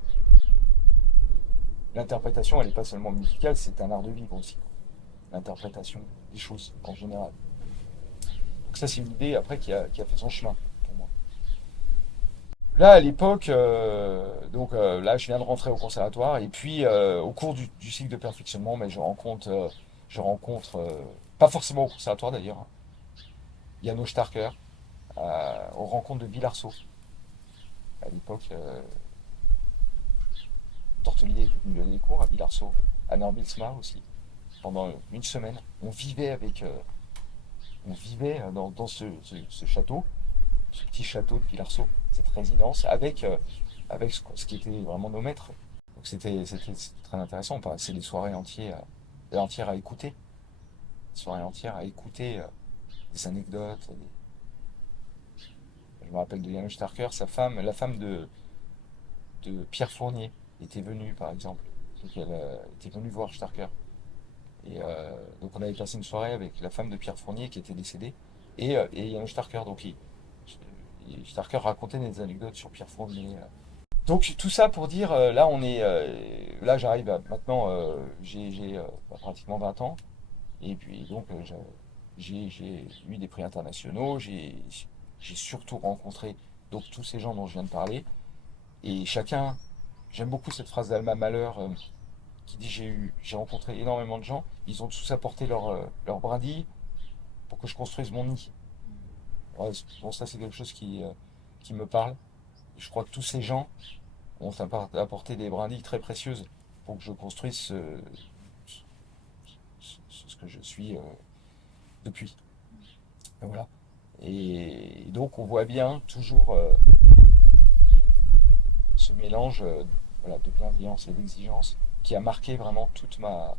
l'interprétation, elle n'est pas seulement musicale, c'est un art de vivre aussi. L'interprétation des choses en général. Donc ça, c'est une idée après qui a fait son chemin pour moi. Là, à l'époque, donc là, je viens de rentrer au conservatoire et puis au cours du cycle de perfectionnement, mais je rencontre pas forcément au conservatoire d'ailleurs, hein, János Starker, aux rencontres de Villarceau. À l'époque, Tortelier était venu donner des cours à Villarceau, à Norbilsma aussi, pendant une semaine. On vivait dans ce château, ce petit château de Villarceau, cette résidence, avec ce qui était vraiment nos maîtres. Donc c'était très intéressant. On passait des soirées entières à écouter. Des soirées entières à écouter des anecdotes. Je me rappelle de Janusz Starker, sa femme, la femme de Pierre Fournier était venue par exemple. Donc elle était venue voir Starker. Et donc on avait passé une soirée avec la femme de Pierre Fournier qui était décédée. et Yann Starker. Donc Starker racontait des anecdotes sur Pierre Fournier. Donc tout ça pour dire, là là j'arrive à maintenant, pratiquement 20 ans, et puis donc j'ai eu des prix internationaux, j'ai surtout rencontré donc tous ces gens dont je viens de parler, et chacun, j'aime beaucoup cette phrase d'Alma Mahler qui dit j'ai rencontré énormément de gens, ils ont tous apporté leur brindille pour que je construise mon nid. Ouais, bon, ça c'est quelque chose qui me parle. Et je crois que tous ces gens ont apporté des brindilles très précieuses pour que je construise ce que je suis depuis. Et voilà. Et donc on voit bien toujours ce mélange voilà, de bienveillance et d'exigence qui a marqué vraiment toute ma...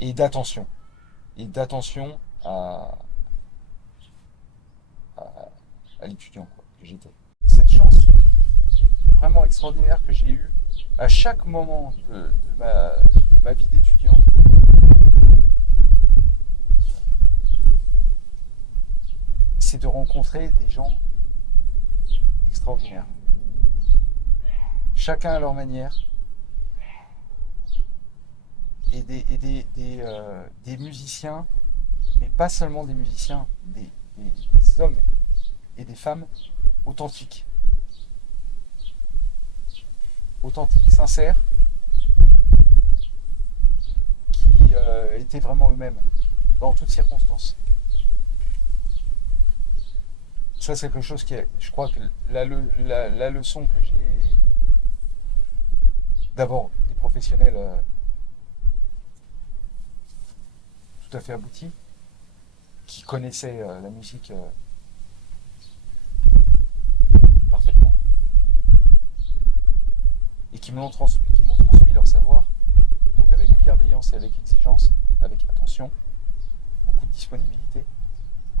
Et d'attention. Et d'attention à, à l'étudiant quoi, que j'étais. Cette chance vraiment extraordinaire que j'ai eue à chaque moment de ma vie d'étudiant, c'est de rencontrer des gens extraordinaires. Chacun à leur manière. Des musiciens, mais pas seulement des musiciens, des hommes et des femmes authentiques. Authentiques, sincères, qui étaient vraiment eux-mêmes, dans toutes circonstances. Ça, c'est quelque chose qui est, je crois que la leçon que j'ai, d'abord, des professionnels tout à fait aboutis, qui connaissaient la musique parfaitement, et qui m'ont transmis leur savoir, donc avec bienveillance et avec exigence, avec attention, beaucoup de disponibilité.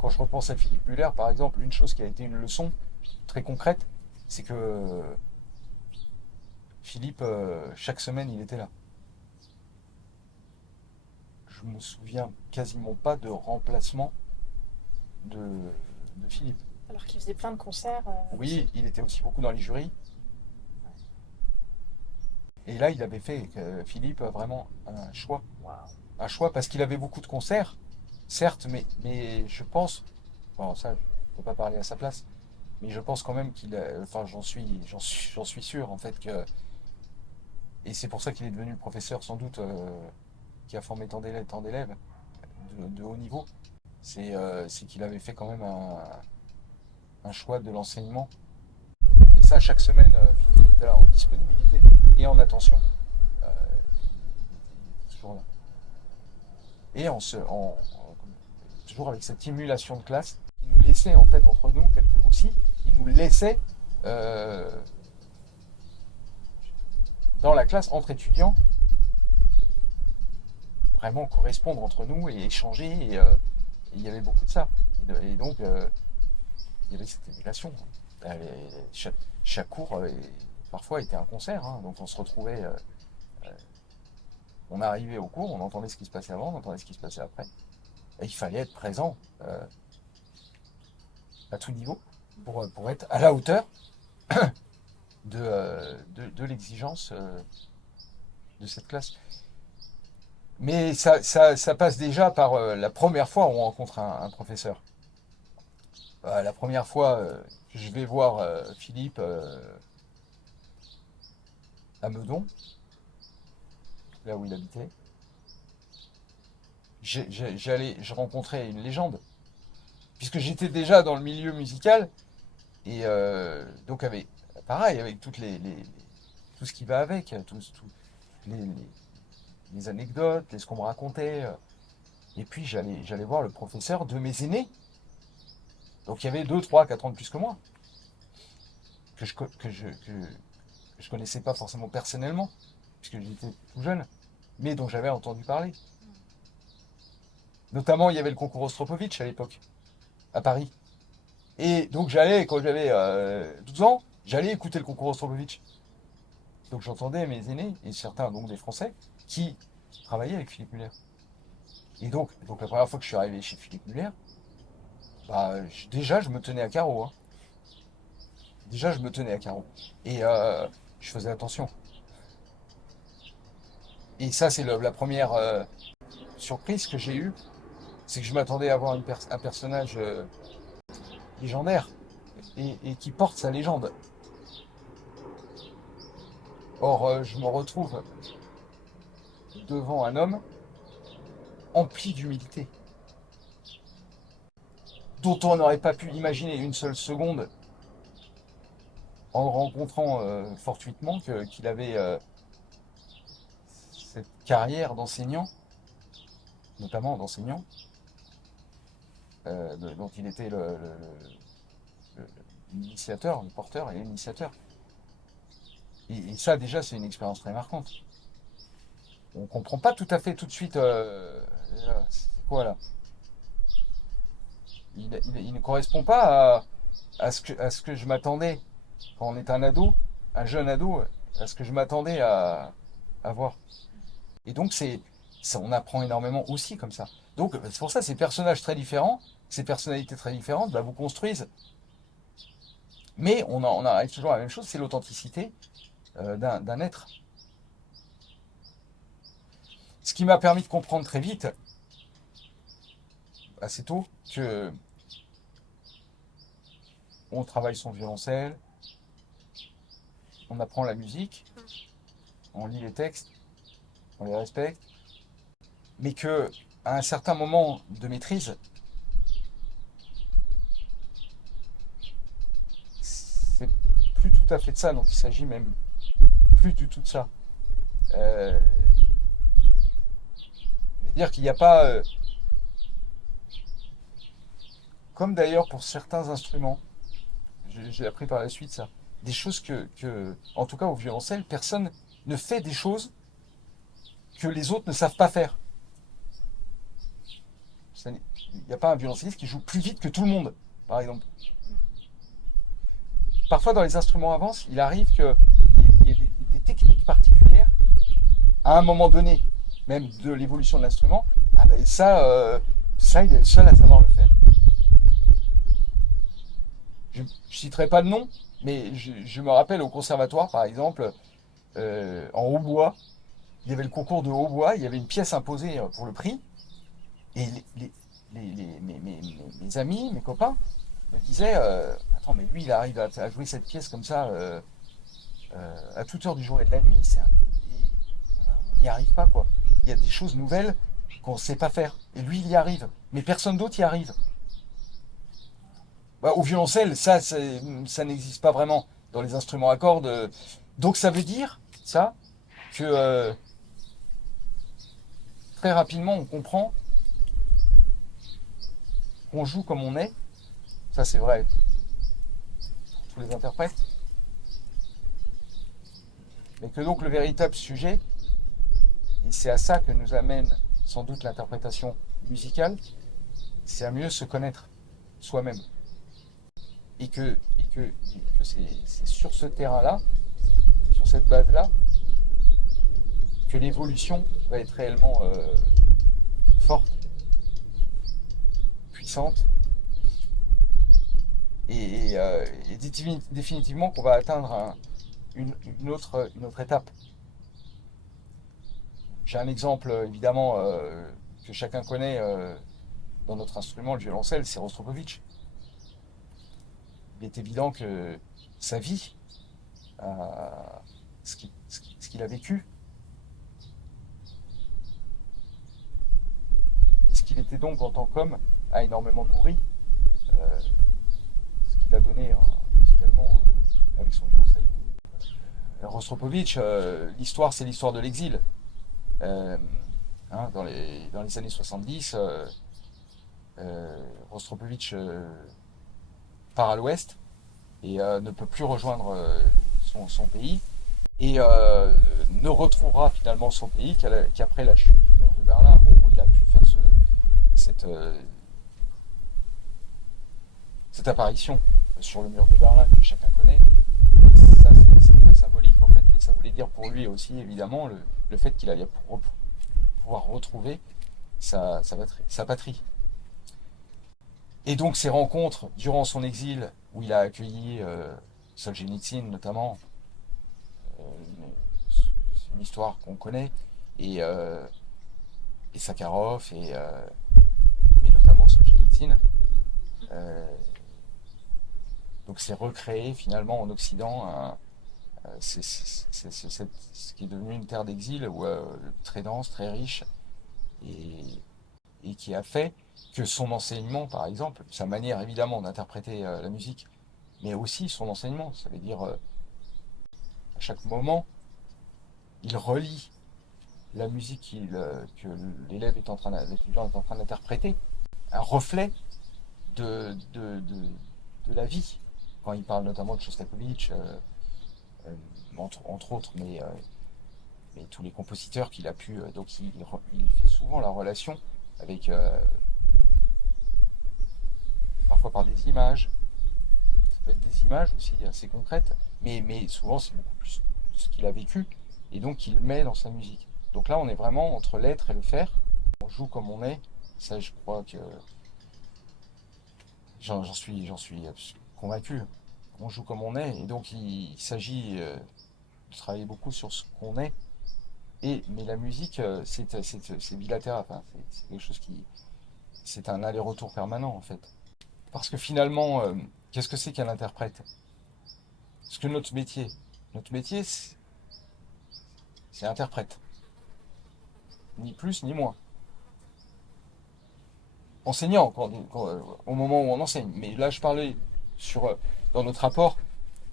Quand je repense à Philippe Muller, par exemple, une chose qui a été une leçon très concrète, c'est que Philippe, chaque semaine, il était là. Je me souviens quasiment pas de remplacement de, de Philippe. Alors qu'il faisait plein de concerts aussi. Oui, il était aussi beaucoup dans les jurys. Et là, il avait fait, Philippe, vraiment un choix. Waouh. Un choix parce qu'il avait beaucoup de concerts, certes, mais je pense, bon, ça, je ne peux pas parler à sa place, mais je pense quand même enfin, j'en suis sûr, en fait, et c'est pour ça qu'il est devenu le professeur, sans doute, qui a formé tant d'élèves de haut niveau. C'est qu'il avait fait quand même un choix de l'enseignement. Et ça, chaque semaine, il était là en disponibilité et en attention. Euh, il était toujours là. Et toujours avec cette émulation de classe, il nous laissait en fait entre nous aussi, il nous laissait dans la classe entre étudiants vraiment correspondre entre nous et échanger. Il y avait beaucoup de ça. Et donc, il y avait cette émulation. Chaque cours, parfois, était un concert. Hein. Donc, on se retrouvait, on arrivait au cours, on entendait ce qui se passait avant, on entendait ce qui se passait après. Et il fallait être présent à tout niveau pour être à la hauteur de l'exigence de cette classe. Mais ça passe déjà par la première fois où on rencontre un professeur. La première fois, je vais voir Philippe à Meudon, là où il habitait. Je rencontrais une légende, puisque j'étais déjà dans le milieu musical, et donc pareil, avec tout ce qui va avec, les, les- les anecdotes, ce qu'on me racontait. Et puis j'allais voir le professeur de mes aînés. Donc il y avait 2, 3, 4 ans de plus que moi, que je connaissais pas forcément personnellement, puisque j'étais tout jeune, mais dont j'avais entendu parler. Notamment, il y avait le concours Rostropovitch à l'époque, à Paris. Et donc j'allais, quand j'avais 12 ans, j'allais écouter le concours Rostropovitch. Donc j'entendais mes aînés, et certains donc des Français, qui travaillaient avec Philippe Muller. Et donc la première fois que je suis arrivé chez Philippe Muller, Déjà, je me tenais à carreau, hein. Déjà, je me tenais à carreau. Et je faisais attention. Et ça, c'est la première surprise que j'ai eue. C'est que je m'attendais à voir un personnage légendaire et qui porte sa légende. Or, je me retrouve devant un homme empli d'humilité, dont on n'aurait pas pu imaginer une seule seconde en le rencontrant fortuitement qu'il avait cette carrière d'enseignant, notamment d'enseignant, dont il était l'initiateur, le porteur et l'initiateur. Et ça, déjà, c'est une expérience très marquante. On ne comprend pas tout à fait tout de suite c'est quoi là. Il ne correspond pas à ce que je m'attendais quand on est un ado, un jeune ado, à ce que je m'attendais à voir. Et donc, on apprend énormément aussi comme ça. Donc, c'est pour ça, ces personnages très différents, ces personnalités très différentes, bah, vous construisent. Mais on arrive toujours à la même chose, c'est l'authenticité d'un être. Ce qui m'a permis de comprendre très vite, assez tôt, que on travaille son violoncelle, on apprend la musique, on lit les textes, on les respecte, mais que à un certain moment de maîtrise, c'est plus tout à fait de ça, donc il s'agit même plus du tout de ça. Euh, je veux dire qu'il n'y a pas, comme d'ailleurs pour certains instruments, j'ai appris par la suite ça, des choses en tout cas au violoncelle, personne ne fait des choses que les autres ne savent pas faire. Il n'y a pas un violoncelliste qui joue plus vite que tout le monde, par exemple. Parfois, dans les instruments avancent, il arrive qu'il y ait des techniques particulières à un moment donné, même de l'évolution de l'instrument. Ah ben ça, il est le seul à savoir le faire. Je ne citerai pas de nom, mais je me rappelle au conservatoire, par exemple, en hautbois, il y avait le concours de hautbois, il y avait une pièce imposée pour le prix, et mes amis, mes copains, me disaient attends, mais lui, il arrive à jouer cette pièce comme ça à toute heure du jour et de la nuit, on n'y arrive pas, quoi. Il y a des choses nouvelles qu'on ne sait pas faire. Et lui, il y arrive. Mais personne d'autre y arrive. Bah, au violoncelle, ça n'existe pas vraiment dans les instruments à cordes. Donc ça veut dire, ça, que très rapidement, on comprend qu'on joue comme on est. Ça, c'est vrai pour tous les interprètes. Mais que donc le véritable sujet, et c'est à ça que nous amène sans doute l'interprétation musicale, c'est à mieux se connaître soi-même. Et que c'est sur ce terrain-là, sur cette base-là, que l'évolution va être réellement forte, puissante, et définitivement qu'on va atteindre une autre étape. J'ai un exemple évidemment que chacun connaît dans notre instrument, le violoncelle, c'est Rostropovitch. Il est évident que sa vie, ce qu'il a vécu, et ce qu'il était donc en tant qu'homme, a énormément nourri ce qu'il a donné musicalement avec son violoncelle. Rostropovitch, l'histoire, c'est l'histoire de l'exil. Euh, dans les années 70, Rostropovitch part à l'ouest et ne peut plus rejoindre son pays et ne retrouvera finalement son pays qu'après la chute du mur de Berlin, bon, où il a pu faire cette, cette apparition sur le mur de Berlin que chacun connaît. Ça, c'est très symbolique en fait, mais ça voulait dire pour lui aussi évidemment le fait qu'il allait pouvoir retrouver sa patrie. Et donc ces rencontres durant son exil, où il a accueilli Solzhenitsyn notamment, c'est une histoire qu'on connaît, et, euh, et Sakharov, mais notamment Solzhenitsyn. Euh, donc c'est recréé finalement en Occident ce qui est devenu une terre d'exil où, très dense, très riche, et, et qui a fait que son enseignement, par exemple, sa manière évidemment d'interpréter la musique, mais aussi son enseignement, ça veut dire à chaque moment, il relie la musique que l'élève est en train, l'étudiant est en train d'interpréter, un reflet de la vie. Quand il parle notamment de Shostakovich, entre autres, mais tous les compositeurs qu'il a pu. Donc il fait souvent la relation avec, parfois par des images, ça peut être des images aussi assez concrètes, mais souvent c'est beaucoup plus de ce qu'il a vécu, et donc il met dans sa musique. Donc là on est vraiment entre l'être et le faire, on joue comme on est, ça je crois que j'en suis convaincu. On joue comme on est, et donc il s'agit de travailler beaucoup sur ce qu'on est. Mais la musique, c'est bilatéral, enfin, c'est quelque chose qui, c'est un aller-retour permanent en fait. Parce que finalement, qu'est-ce que c'est qu'un interprète? Ce que notre métier, c'est interprète, ni plus ni moins. Enseignant, au moment où on enseigne. Mais là, je parlais sur, dans notre rapport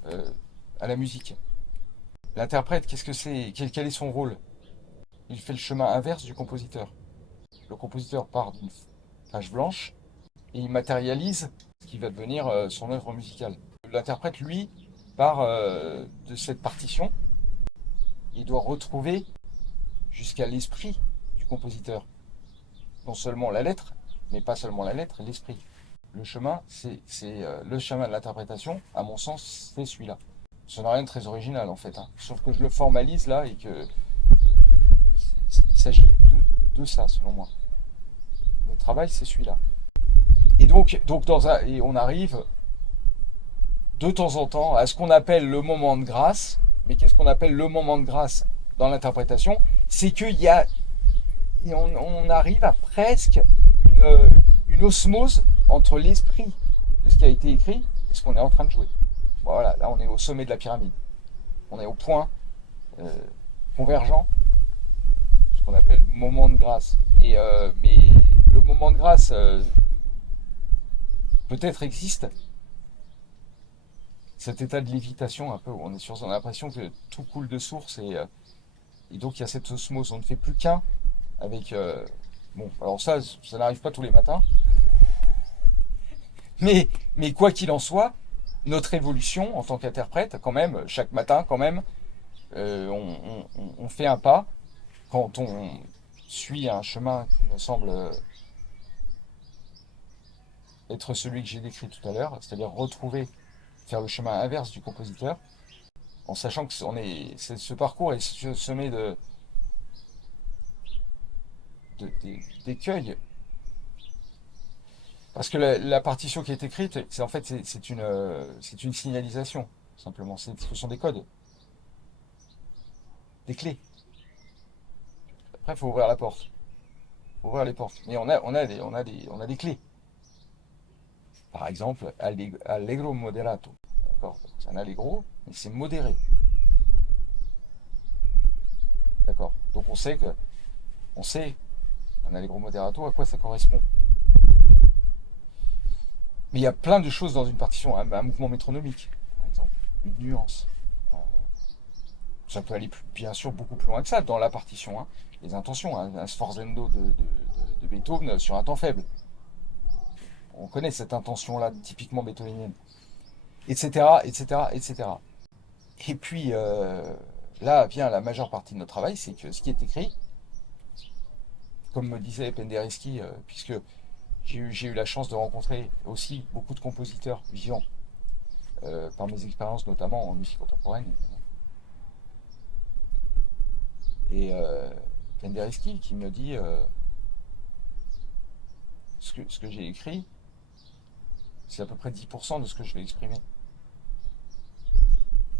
euh, à la musique. L'interprète, qu'est-ce que c'est? Quel est son rôle? Il fait le chemin inverse du compositeur. Le compositeur part d'une page blanche et il matérialise ce qui va devenir son œuvre musicale. L'interprète, lui, part de cette partition. Il doit retrouver jusqu'à l'esprit du compositeur. Non seulement la lettre, mais pas seulement la lettre, l'esprit. Le chemin, c'est le chemin de l'interprétation, à mon sens, c'est celui-là. Ça n'a rien de très original en fait, hein. Sauf que je le formalise là et que il s'agit de ça, selon moi. Notre travail, c'est celui-là. Et on arrive de temps en temps à ce qu'on appelle le moment de grâce. Mais qu'est-ce qu'on appelle le moment de grâce dans l'interprétation? C'est on arrive à presque une, une osmose entre l'esprit de ce qui a été écrit et ce qu'on est en train de jouer. Voilà, là on est au sommet de la pyramide. On est au point euh, convergent, ce qu'on appelle moment de grâce. Mais le moment de grâce peut-être existe, cet état de lévitation un peu où on a l'impression que tout coule de source et donc il y a cette osmose, on ne fait plus qu'un avec bon alors ça n'arrive pas tous les matins, mais quoi qu'il en soit, notre évolution en tant qu'interprète quand même chaque matin quand même on fait un pas quand on suit un chemin qui me semble être celui que j'ai décrit tout à l'heure, c'est-à-dire retrouver, faire le chemin inverse du compositeur, en sachant que ce parcours est semé d'écueils. Parce que la partition qui est écrite, c'est en fait c'est une signalisation, simplement. Ce sont des codes, des clés. Après, il faut ouvrir la porte, faut ouvrir les portes. Mais on a des clés. Par exemple, allegro moderato. D'accord. C'est un allegro, mais c'est modéré. D'accord. Donc on sait un allegro moderato à quoi ça correspond. Mais il y a plein de choses dans une partition, un mouvement métronomique, par exemple, une nuance. Euh, Ça peut aller bien sûr beaucoup plus loin que ça dans la partition, hein. Les intentions, hein, un sforzendo de Beethoven sur un temps faible. On connaît cette intention-là typiquement beethovenienne, etc., etc., etc. Et puis là vient la majeure partie de notre travail, c'est que ce qui est écrit, comme me disait Penderecki, puisque j'ai eu la chance de rencontrer aussi beaucoup de compositeurs vivants, par mes expériences notamment en musique contemporaine. Et Penderecki qui me dit ce que j'ai écrit, C'est à peu près 10% de ce que je vais exprimer.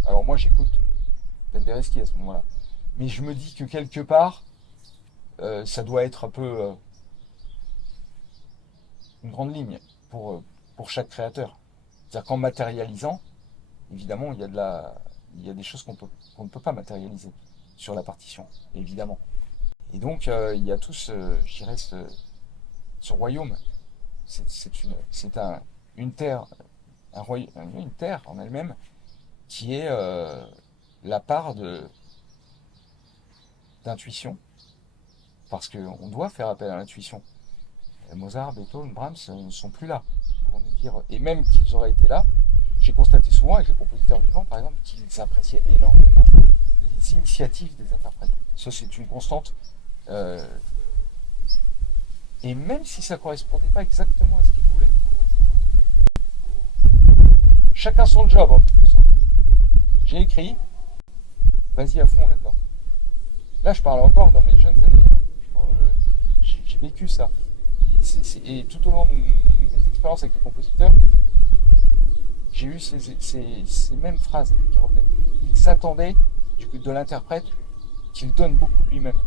Alors moi j'écoute Penderecki à ce moment-là. Mais je me dis que quelque part, ça doit être un peu une grande ligne pour chaque créateur. C'est-à-dire qu'en matérialisant, évidemment, il y a des choses qu'on ne peut pas matérialiser sur la partition, évidemment. Et donc, il y a tout je dirais, ce royaume. C'est une terre, une terre en elle-même qui est la part d'intuition, parce qu'on doit faire appel à l'intuition. Mozart, Beethoven, Brahms ne sont plus là pour nous dire, et même qu'ils auraient été là, j'ai constaté souvent avec les compositeurs vivants, par exemple, qu'ils appréciaient énormément les initiatives des interprètes. Ça, c'est une constante. Euh, et même si ça ne correspondait pas exactement à ce qu'ils voulaient, chacun son job en quelque sorte. J'ai écrit, vas-y à fond là-dedans. Là, je parle encore dans mes jeunes années. J'ai vécu ça. Et tout au long de mes expériences avec les compositeurs, j'ai eu ces mêmes phrases qui revenaient. Ils attendaient de l'interprète qu'il donne beaucoup de lui-même.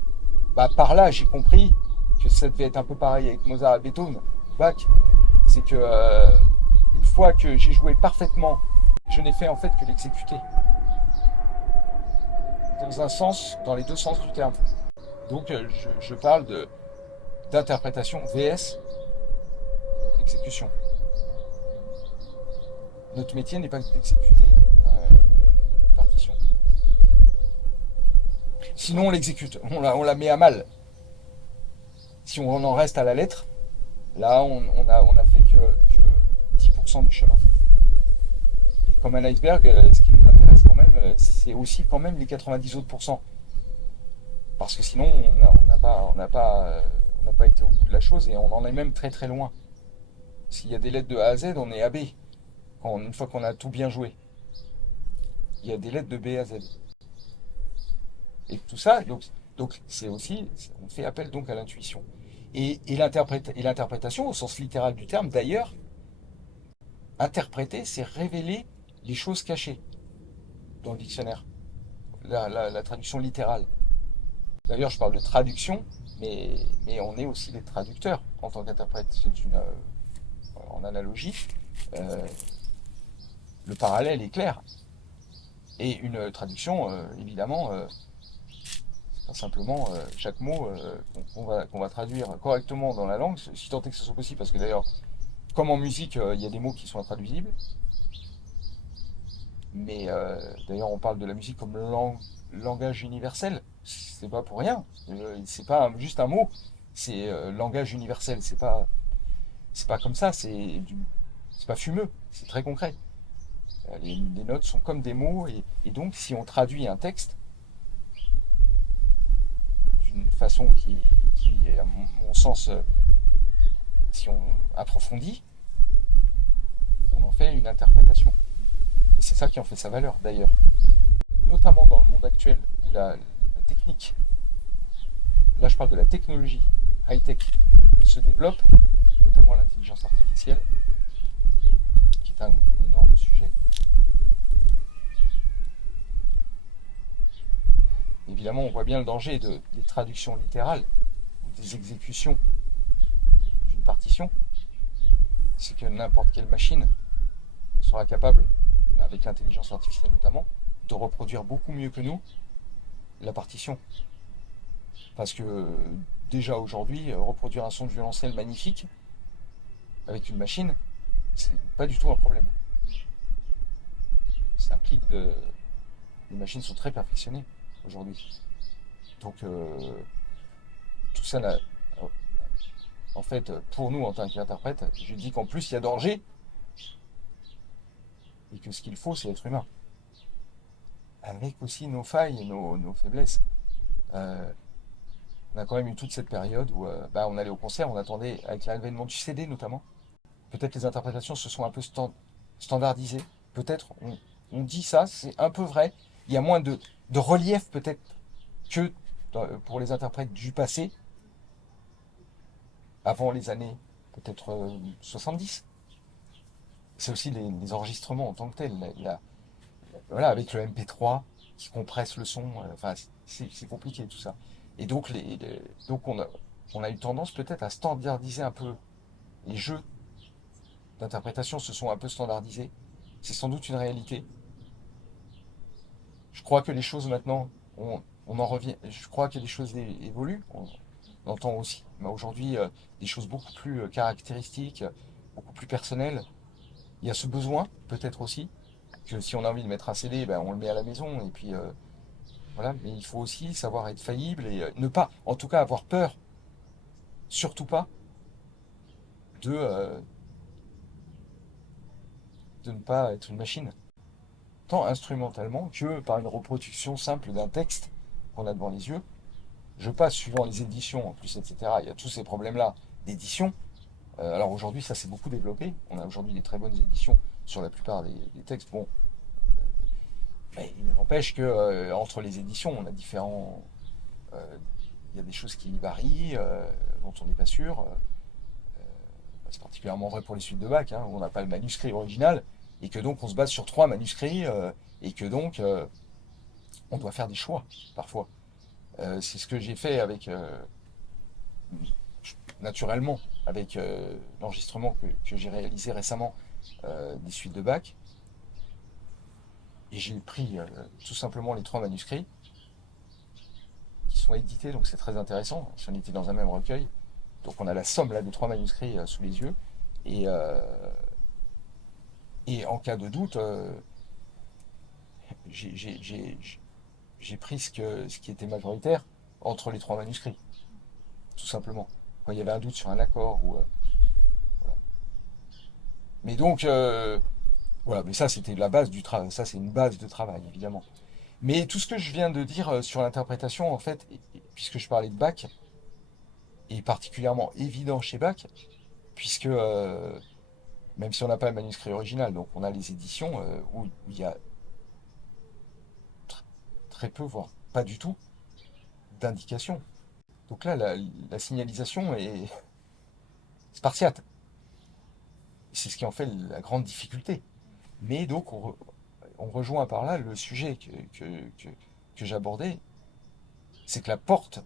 Bah, par là, j'ai compris que ça devait être un peu pareil avec Mozart et Beethoven, Bach. C'est que une fois que j'ai joué parfaitement, je n'ai fait en fait que l'exécuter. Dans un sens, dans les deux sens du terme. Donc je parle d'interprétation VS exécution. Notre métier n'est pas d'exécuter une partition. Sinon on l'exécute, on la met à mal. Si on en reste à la lettre, là on a fait que 10% du chemin. Et comme un iceberg, ce qui nous intéresse quand même, c'est aussi quand même les 90 autres pourcents. Parce que sinon on n'a pas été au bout de la chose et on en est même très très loin. S'il y a des lettres de A à Z, on est à B. Une fois qu'on a tout bien joué, il y a des lettres de B à Z. Et tout ça, donc c'est aussi, on fait appel donc à l'intuition. Et l'interprétation, au sens littéral du terme, d'ailleurs, interpréter, c'est révéler les choses cachées dans le dictionnaire, la traduction littérale. D'ailleurs, je parle de traduction, mais on est aussi des traducteurs en tant qu'interprète. En analogie, euh, le parallèle est clair. Et une traduction, évidemment, c'est simplement chaque mot qu'on va traduire correctement dans la langue, si tant est que ce soit possible, parce que d'ailleurs, comme en musique, il y a des mots qui sont intraduisibles, mais d'ailleurs, on parle de la musique comme langage universel, c'est pas pour rien, c'est pas juste un mot, c'est langage universel, c'est pas comme ça, c'est pas fumeux, c'est très concret. Les notes sont comme des mots, et donc si on traduit un texte d'une façon qui est, à mon sens, si on approfondit, on en fait une interprétation. Et c'est ça qui en fait sa valeur d'ailleurs. Notamment dans le monde actuel où la technique, là je parle de la technologie high-tech, se développe, notamment l'intelligence artificielle, qui est un énorme sujet. Évidemment, on voit bien le danger des traductions littérales ou des exécutions d'une partition. C'est que n'importe quelle machine sera capable, avec l'intelligence artificielle notamment, de reproduire beaucoup mieux que nous la partition. Parce que déjà aujourd'hui, reproduire un son de violoncelle magnifique avec une machine, c'est pas du tout un problème. C'est un clic de. Les machines sont très perfectionnées aujourd'hui. Donc tout ça, en fait, pour nous en tant qu'interprète, je dis qu'en plus il y a danger et que ce qu'il faut, c'est être humain. Avec aussi nos failles et nos faiblesses. Euh, on a quand même eu toute cette période où on allait au concert, on attendait, avec l'avènement du CD notamment, peut-être les interprétations se sont un peu standardisées. Peut-être on dit ça, c'est un peu vrai. Il y a moins de relief peut-être que pour les interprètes du passé, avant les années peut-être 70. c'est aussi les enregistrements en tant que tels. Voilà, avec le MP3 qui compresse le son, enfin, c'est compliqué tout ça. Et donc, donc on a eu tendance peut-être à standardiser un peu. Les jeux d'interprétation se sont un peu standardisés. C'est sans doute une réalité. Je crois que les choses maintenant, on en revient. Je crois que les choses évoluent. On entend aussi, mais aujourd'hui, des choses beaucoup plus caractéristiques, beaucoup plus personnelles. Il y a ce besoin, peut-être aussi, que si on a envie de mettre un CD, ben, on le met à la maison. Et puis, voilà. Mais il faut aussi savoir être faillible et ne pas, en tout cas, avoir peur, surtout pas, de, euh, de ne pas être une machine. Tant instrumentalement que par une reproduction simple d'un texte qu'on a devant les yeux. Je passe suivant les éditions en plus, etc. Il y a tous ces problèmes-là d'édition. Alors aujourd'hui, ça s'est beaucoup développé. On a aujourd'hui des très bonnes éditions sur la plupart des textes. Bon, mais il n'empêche que entre les éditions, on a différents. euh, Il y a des choses qui varient, dont on n'est pas sûr. C'est particulièrement vrai pour les suites de Bach, hein, où on n'a pas le manuscrit original, et que donc on se base sur trois manuscrits, et que donc on doit faire des choix parfois. C'est ce que j'ai fait avec naturellement avec l'enregistrement que j'ai réalisé récemment des suites de Bach. Et j'ai pris tout simplement les trois manuscrits qui sont édités, donc c'est très intéressant. Ils sont édités dans un même recueil. Donc on a la somme là des trois manuscrits sous les yeux. Et, euh, et en cas de doute, j'ai j'ai- j'ai- j'ai pris ce qui était majoritaire entre les trois manuscrits, tout simplement. Quand il y avait un doute sur un accord ou voilà. Mais donc voilà, mais ça c'était la base du travail. Ça c'est une base de travail évidemment. Mais tout ce que je viens de dire sur l'interprétation, en fait, puisque je parlais de Bach, est particulièrement évident chez Bach, puisque même si on n'a pas le manuscrit original, donc on a les éditions où il y a tr- très peu, voire pas du tout, d'indications. Donc là, la signalisation est spartiate. C'est ce qui en fait la grande difficulté. Mais donc on rejoint par là le sujet que j'abordais, c'est que la porte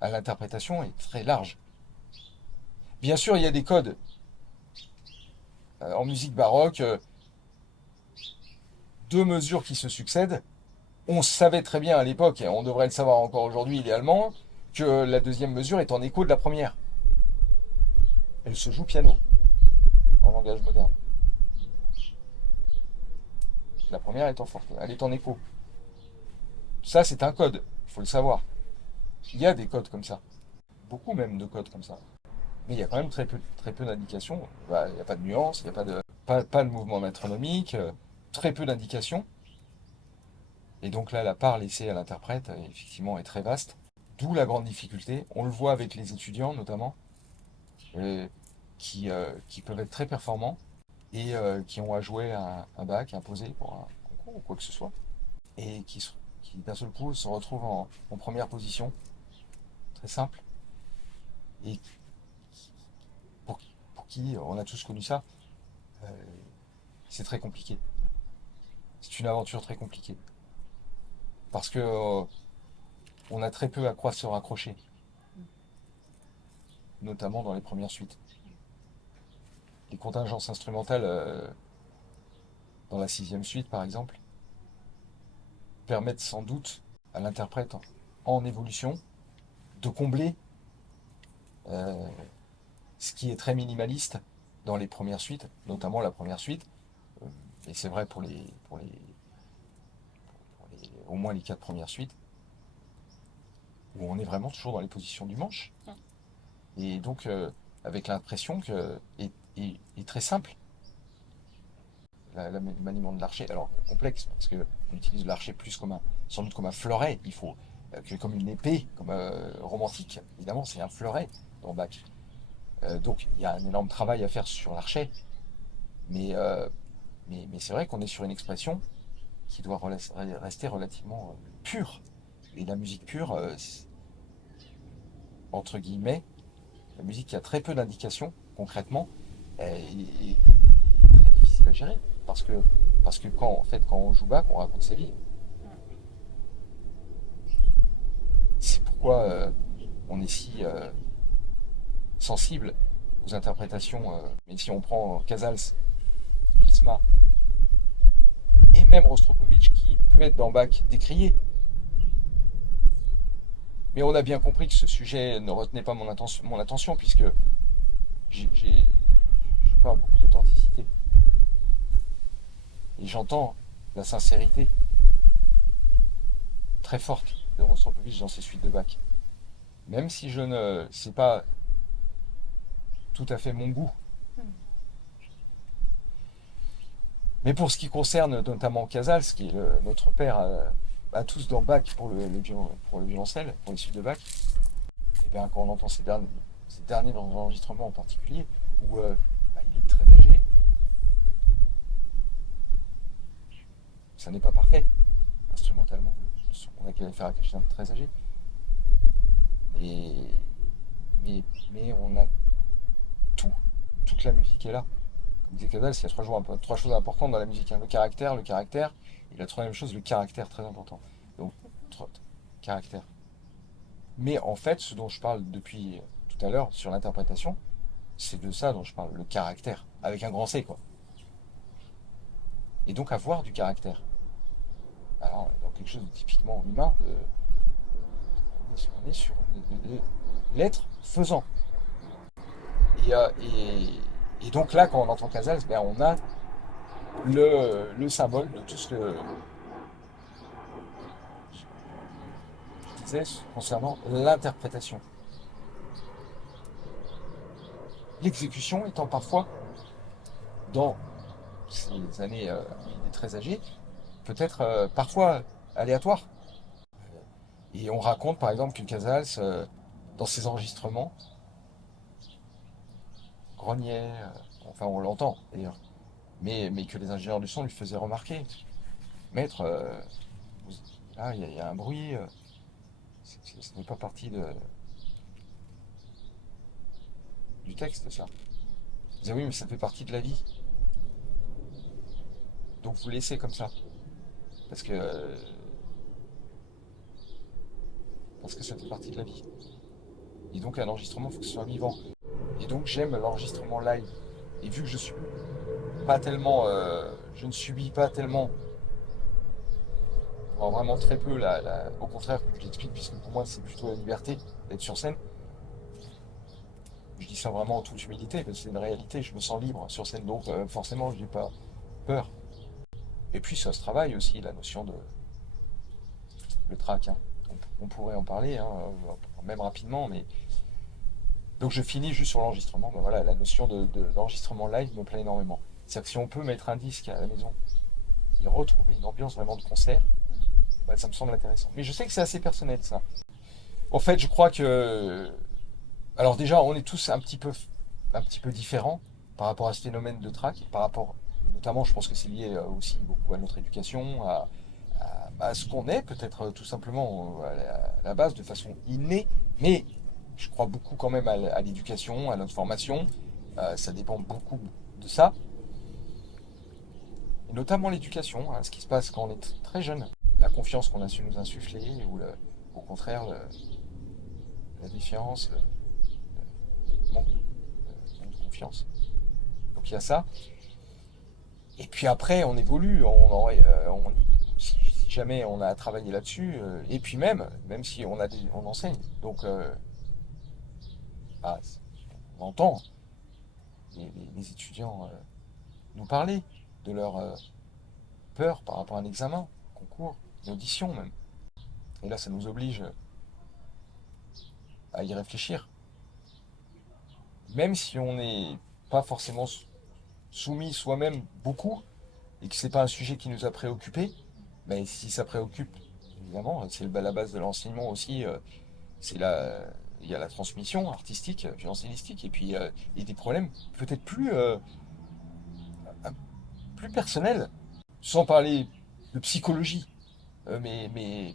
à l'interprétation est très large. Bien sûr, il y a des codes en musique baroque, deux mesures qui se succèdent. On savait très bien à l'époque, et on devrait le savoir encore aujourd'hui idéalement, que la deuxième mesure est en écho de la première. Elle se joue piano, en langage moderne. La première est en forte, elle est en écho. Ça, c'est un code, il faut le savoir. Il y a des codes comme ça, beaucoup même de codes comme ça. Mais il y a quand même très peu d'indications. Bah, il n'y a pas de nuances, il n'y a pas de mouvement métronomique, très peu d'indications. Et donc là, la part laissée à l'interprète, effectivement, est très vaste. D'où la grande difficulté. On le voit avec les étudiants, notamment, euh, qui peuvent être très performants et qui ont à jouer un bac imposé pour un concours ou quoi que ce soit, et qui d'un seul coup se retrouvent en première position, très simple, et pour, pour qui, on a tous connu ça, euh, c'est très compliqué. C'est une aventure très compliquée. Parce que on a très peu à quoi se raccrocher, notamment dans les premières suites. Les contingences instrumentales dans la sixième suite, par exemple, permettent sans doute à l'interprète en évolution de combler euh, ce qui est très minimaliste dans les premières suites, notamment la première suite, euh, et c'est vrai au moins les quatre premières suites, où on est vraiment toujours dans les positions du manche, et donc avec l'impression que est très simple, le maniement de l'archer, alors complexe, parce qu'on utilise l'archer plus sans doute comme un fleuret, il faut que comme une épée, comme romantique, évidemment c'est un fleuret dans Bach. Donc il y a un énorme travail à faire sur l'archet, mais, euh, mais c'est vrai qu'on est sur une expression qui doit rester relativement pure. Et la musique pure, entre guillemets, la musique qui a très peu d'indications, concrètement, est, difficile à gérer. Parce que, parce que quand, en fait, quand on joue back, on raconte sa vie. C'est pourquoi on est si sensible aux interprétations. Mais si on prend Casals, Bilsma et même Rostropovitch qui peut être dans back décrié, mais on a bien compris que ce sujet ne retenait pas mon attention puisque je parle beaucoup d'authenticité. Et j'entends la sincérité très forte de Rostropovitch dans ses suites de bac. Même si je ne sais pas tout à fait mon goût. Mais pour ce qui concerne notamment Casals, qui est notre père à tous dans Bach pour le violoncelle, pour les suites de Bach, et bien quand on entend ces derniers enregistrements en particulier, où il est très âgé, ça n'est pas parfait instrumentalement. On a qu'à faire à quelqu'un de très âgé. Mais, mais on a tout, toute la musique est là. Comme disait Casals, il y a trois choses importantes dans la musique, hein. Le caractère, et la troisième chose, le caractère, très important. Donc, caractère. Mais en fait, ce dont je parle depuis tout à l'heure sur l'interprétation, c'est de ça dont je parle, le caractère, avec un grand C, quoi. Et donc avoir du caractère. Alors, dans quelque chose de typiquement humain, on est sur l'être faisant. Et, euh, et, et donc là, quand on entend Casals, ben, on a le symbole de tout ce que je disais concernant l'interprétation. L'exécution étant parfois, dans ces années où il est très âgé, peut-être parfois aléatoire. Et on raconte par exemple que Casals, dans ses enregistrements, grognait, enfin on l'entend d'ailleurs, mais que les ingénieurs du son lui faisaient remarquer. Maître, là il y a un bruit, ce n'est pas partie du texte ça. Il disait oui mais ça fait partie de la vie. Donc vous laissez comme ça. Parce que, euh, parce que ça fait partie de la vie. Et donc un enregistrement, il faut que ce soit vivant. Et donc j'aime l'enregistrement live. Et vu que je ne subis pas tellement, voire vraiment très peu, au contraire, comme je l'explique, puisque pour moi c'est plutôt la liberté d'être sur scène. Je dis ça vraiment en toute humilité, parce que c'est une réalité, je me sens libre sur scène, donc forcément je n'ai pas peur. Et puis ça se travaille aussi, la notion de le track, hein. On pourrait en parler, hein, même rapidement, mais donc je finis juste sur l'enregistrement. Ben voilà, la notion d'enregistrement live me plaît énormément. C'est-à-dire que si on peut mettre un disque à la maison et retrouver une ambiance vraiment de concert, ben ça me semble intéressant. Mais je sais que c'est assez personnel ça. En fait, je crois que... Alors déjà, on est tous un petit peu différents par rapport à ce phénomène de trac, par rapport... Notamment, je pense que c'est lié aussi beaucoup à notre éducation, à ce qu'on est, peut-être tout simplement à la base, de façon innée, mais je crois beaucoup quand même à l'éducation, à notre formation. Ça dépend beaucoup de ça, et notamment l'éducation, hein, ce qui se passe quand on est très jeune, la confiance qu'on a su nous insuffler, ou au contraire la défiance, le manque de confiance. Donc il y a ça. Et puis après, on évolue, si jamais on a travaillé là-dessus, et puis même si on enseigne. Donc, bah, on entend les étudiants nous parler de leur peur par rapport à un examen, concours, une audition même. Et là, ça nous oblige à y réfléchir. Même si on n'est pas forcément soumis soi-même beaucoup, et que c'est pas un sujet qui nous a préoccupés, mais si ça préoccupe, évidemment, c'est la base de l'enseignement aussi, c'est la, il y a la transmission artistique, violoncellistique, et puis il y a des problèmes peut-être plus personnels, sans parler de psychologie, mais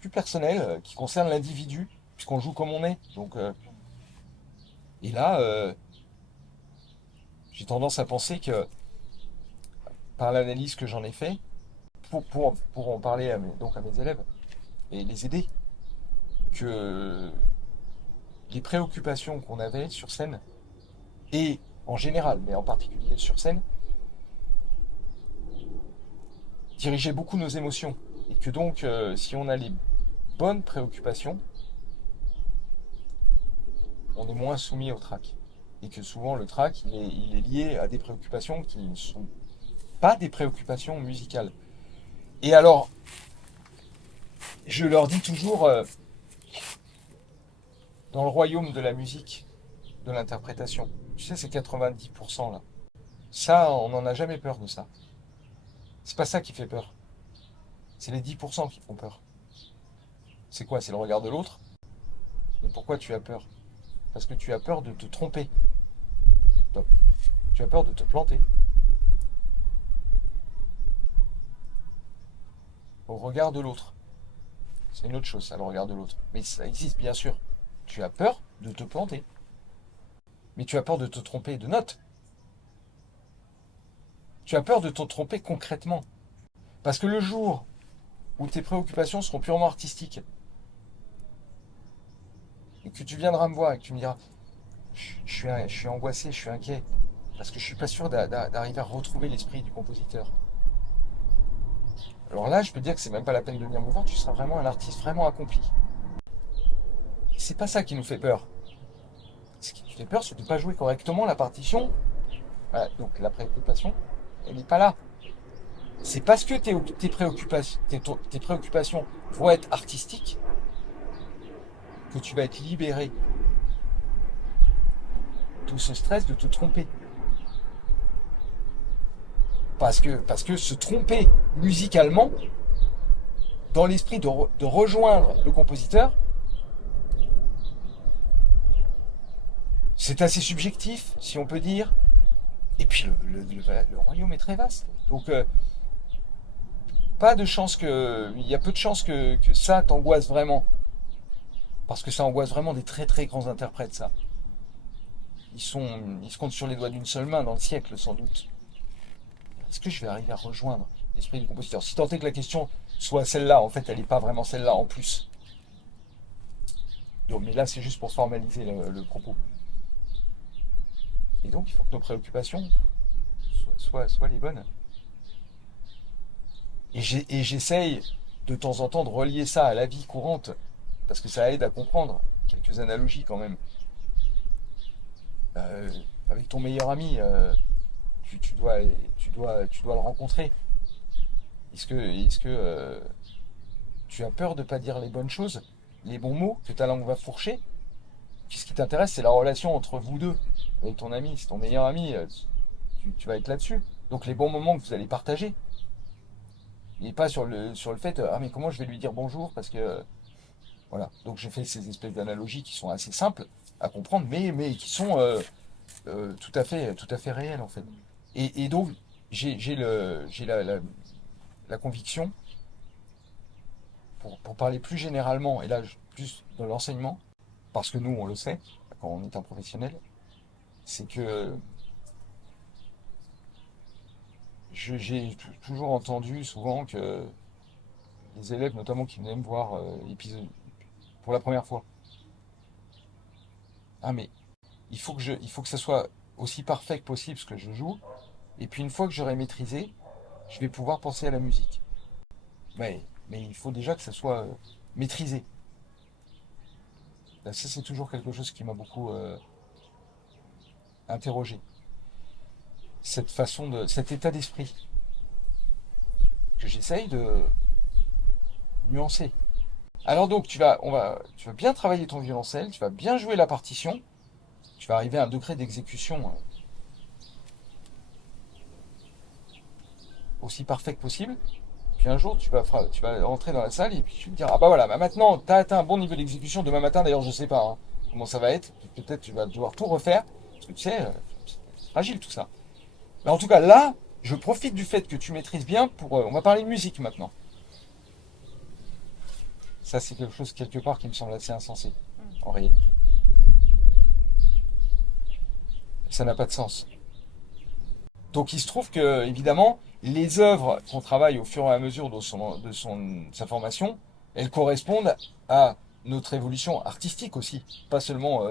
plus personnels, qui concernent l'individu, puisqu'on joue comme on est. Donc, et là, j'ai tendance à penser que par l'analyse que j'en ai fait, pour en parler donc à mes élèves et les aider, que les préoccupations qu'on avait sur scène, et en général, mais en particulier sur scène, dirigeaient beaucoup nos émotions. Et que donc, si on a les bonnes préoccupations, on est moins soumis au trac. Et que souvent, le trac, il est lié à des préoccupations qui ne sont pas des préoccupations musicales. Et alors, je leur dis toujours, dans le royaume de la musique, de l'interprétation, tu sais, c'est 90% là. Ça, on n'en a jamais peur de ça. C'est pas ça qui fait peur. C'est les 10% qui font peur. C'est quoi? C'est le regard de l'autre? Mais pourquoi tu as peur? Parce que tu as peur de te tromper. Top. Tu as peur de te planter. Au regard de l'autre. C'est une autre chose, ça, le regard de l'autre. Mais ça existe, bien sûr. Tu as peur de te planter. Mais tu as peur de te tromper de notes. Tu as peur de te tromper concrètement. Parce que le jour où tes préoccupations seront purement artistiques, et que tu viendras me voir et que tu me diras, je suis angoissé, je suis inquiet, parce que je suis pas sûr d'arriver à retrouver l'esprit du compositeur. Alors là, je peux dire que c'est même pas la peine de venir me voir, tu seras vraiment un artiste vraiment accompli. Et c'est pas ça qui nous fait peur. Ce qui nous fait peur, c'est de ne pas jouer correctement la partition. Voilà, donc la préoccupation, elle n'est pas là. C'est parce que tes préoccupations vont être artistiques que tu vas être libéré de tout ce stress de te tromper. Parce que se tromper musicalement, dans l'esprit de rejoindre le compositeur, c'est assez subjectif, si on peut dire. Et puis le royaume est très vaste. Donc pas de chance que. Il y a peu de chances que ça t'angoisse vraiment. Parce que ça angoisse vraiment des très très grands interprètes, ça. Ils se comptent sur les doigts d'une seule main dans le siècle, sans doute. Est-ce que je vais arriver à rejoindre l'esprit du compositeur? Si tant est que la question soit celle-là, en fait, elle n'est pas vraiment celle-là en plus. Donc, mais là, c'est juste pour formaliser le propos. Et donc, il faut que nos préoccupations soient les bonnes. Et j'essaye de temps en temps de relier ça à la vie courante, parce que ça aide à comprendre quelques analogies quand même. Euh, Avec ton meilleur ami, tu dois le rencontrer. Est-ce que tu as peur de ne pas dire les bonnes choses, les bons mots, que ta langue va fourcher? Puis ce qui t'intéresse, c'est la relation entre vous deux, avec ton ami, c'est ton meilleur ami, tu vas être là-dessus. Donc les bons moments que vous allez partager. Et pas sur le fait, ah mais comment je vais lui dire bonjour parce que voilà. Donc j'ai fait ces espèces d'analogies qui sont assez simples à comprendre, mais qui sont tout à fait réelles en fait. Et donc j'ai la conviction, pour parler plus généralement, et là plus de l'enseignement, parce que nous on le sait quand on est un professionnel, c'est que j'ai toujours entendu souvent que les élèves, notamment qui venaient me voir pour la première fois, ah mais il faut que ça soit aussi parfait que possible ce que je joue, et puis une fois que j'aurai maîtrisé, je vais pouvoir penser à la musique. Mais il faut déjà que ça soit maîtrisé. Là, ça c'est toujours quelque chose qui m'a beaucoup interrogé. Cet état d'esprit que j'essaye de nuancer. Alors donc tu vas bien travailler ton violoncelle, tu vas bien jouer la partition, tu vas arriver à un degré d'exécution aussi parfait que possible. Puis un jour, tu vas rentrer dans la salle et puis tu te diras, ah bah voilà, bah maintenant, tu as atteint un bon niveau d'exécution. Demain matin, d'ailleurs, je sais pas comment ça va être. Peut-être tu vas devoir tout refaire. Parce que tu sais, c'est fragile tout ça. Mais en tout cas, là, je profite du fait que tu maîtrises bien pour. On va parler de musique maintenant. Ça, c'est quelque chose, quelque part, qui me semble assez insensé, en réalité. Ça n'a pas de sens. Donc il se trouve que, évidemment, les œuvres qu'on travaille au fur et à mesure sa formation, elles correspondent à notre évolution artistique aussi, pas seulement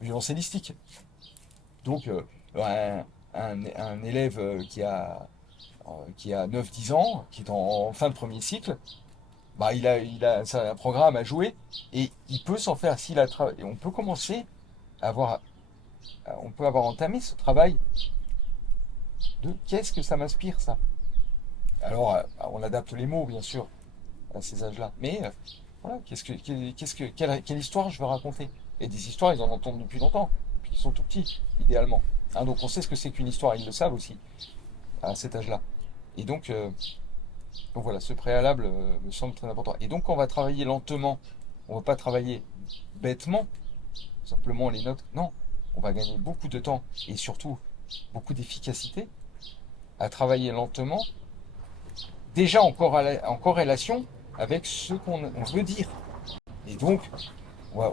violoncellistique. Donc un élève qui a 9 10 ans, qui est en fin de premier cycle, bah, un programme à jouer et il peut s'en faire s'il a travaillé. On peut commencer à avoir, on peut avoir entamé ce travail de qu'est-ce que ça m'inspire ça. Alors on adapte les mots bien sûr à ces âges-là, mais voilà, quelle histoire je veux raconter. Et des histoires ils en entendent depuis longtemps, puis ils sont tout petits idéalement. Hein, donc on sait ce que c'est qu'une histoire, ils le savent aussi à cet âge-là. Et donc voilà, ce préalable me semble très important. Et donc, quand on va travailler lentement, on ne va pas travailler bêtement, simplement les notes. Non, on va gagner beaucoup de temps et surtout beaucoup d'efficacité à travailler lentement, déjà en corrélation avec ce qu'on veut dire. Et donc,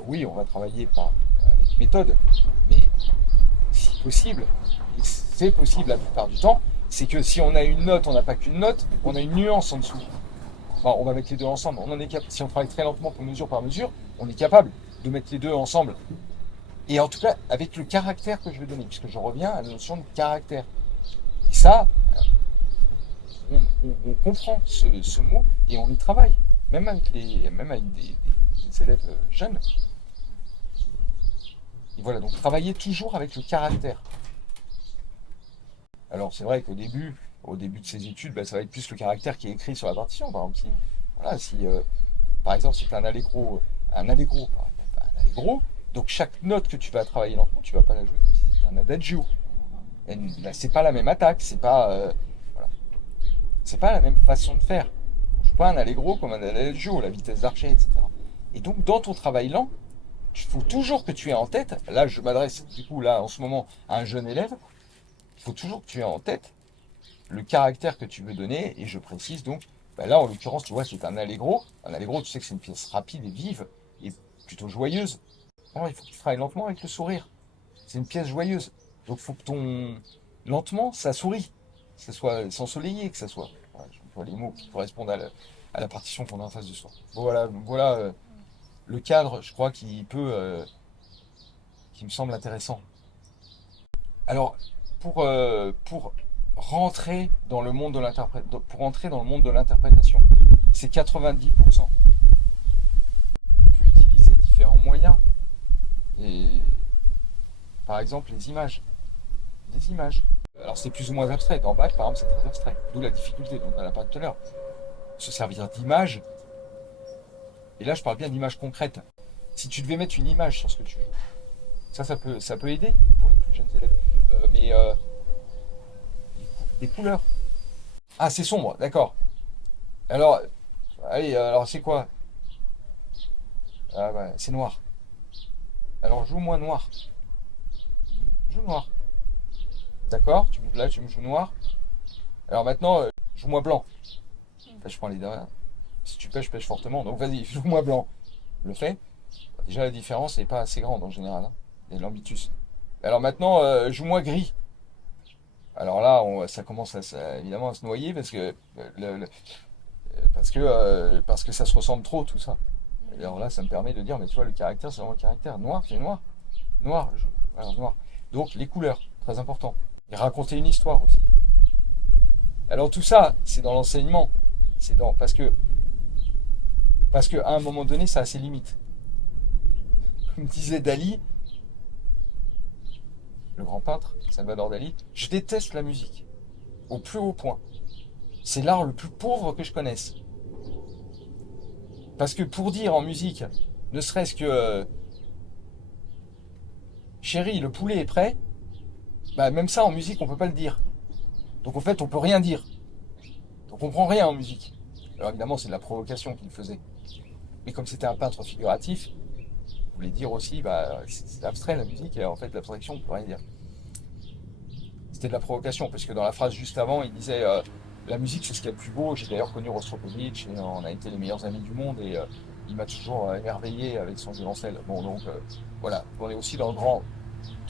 oui, on va travailler avec méthode, mais si possible, et c'est possible la plupart du temps, c'est que si on a une note, on n'a pas qu'une note, on a une nuance en dessous. Bon, on va mettre les deux ensemble. Si on travaille très lentement par mesure, on est capable de mettre les deux ensemble. Et en tout cas, avec le caractère que je vais donner, puisque je reviens à la notion de caractère. Et ça, on comprend ce mot et on y travaille, même avec des élèves jeunes. Et voilà, donc travailler toujours avec le caractère. Alors c'est vrai au début de ces études, ça va être plus le caractère qui est écrit sur la partition. Par exemple, par exemple, si tu as un allegro, par exemple, un allegro, donc chaque note que tu vas travailler lentement, tu vas pas la jouer comme si c'était un adagio. Et là, c'est pas la même attaque, voilà. C'est pas la même façon de faire. On joue pas un allegro comme un adagio, la vitesse d'archet, etc. Et donc dans ton travail lent, il faut toujours que tu aies en tête, là je m'adresse du coup là en ce moment à un jeune élève, il faut toujours que tu aies en tête le caractère que tu veux donner, et je précise donc, là en l'occurrence tu vois c'est un allegro. Un allegro, tu sais que c'est une pièce rapide et vive et plutôt joyeuse. Alors, il faut que tu travailles lentement avec le sourire. C'est une pièce joyeuse. Donc il faut que lentement ça sourit, que ça soit ensoleillé, que ça soit. Voilà, je vois les mots qui correspondent à la partition qu'on a en face de soi. Bon, voilà le cadre, je crois, qui me semble intéressant. Alors, pour rentrer dans le monde de l'interprétation, c'est 90%. On peut utiliser différents moyens. Et par exemple, les images. Des images. Alors c'est plus ou moins abstrait. Dans Bach, par exemple, c'est très abstrait. D'où la difficulté dont on en a parlé tout à l'heure. Se servir d'images. Et là, je parle bien d'images concrètes. Si tu devais mettre une image sur ce que tu joues, ça peut aider pour les plus jeunes élèves. Mais des couleurs. Ah, c'est sombre, d'accord. Alors, allez, alors c'est quoi? Ah, bah, c'est noir. Alors joue-moi noir. Joue noir. D'accord, là tu me joues noir. Alors maintenant, joue-moi blanc. Là, je prends les deux. Si tu pêches, pêche fortement. Donc vas-y, joue-moi blanc. Je le fais. Déjà la différence n'est pas assez grande en général. Hein. Il y a de l'ambitus. Alors maintenant, joue-moi gris. Alors là, ça commence évidemment à se noyer parce que ça se ressemble trop tout ça. Et alors là, ça me permet de dire, mais tu vois, le caractère, c'est vraiment le caractère. Noir, c'est noir. Noir, alors noir. Donc les couleurs, très important. Et raconter une histoire aussi. Alors tout ça, c'est dans l'enseignement. Parce que à un moment donné, ça a ses limites. Comme disait Dali, le grand peintre, Salvador Dali, je déteste la musique. Au plus haut point. C'est l'art le plus pauvre que je connaisse. Parce que pour dire en musique, ne serait-ce que chérie, le poulet est prêt, même ça en musique, on peut pas le dire. Donc en fait, on peut rien dire. Donc on comprend rien en musique. Alors évidemment, c'est de la provocation qu'il faisait. Mais comme c'était un peintre figuratif, il voulait dire aussi, c'est abstrait la musique, et en fait, l'abstraction, on peut rien dire. C'était de la provocation, parce que dans la phrase juste avant, il disait la musique, c'est ce qu'il y a de plus beau. J'ai d'ailleurs connu Rostropovitch, et on a été les meilleurs amis du monde, et il m'a toujours émerveillé avec son violoncelle. Bon, donc voilà, on est aussi dans le grand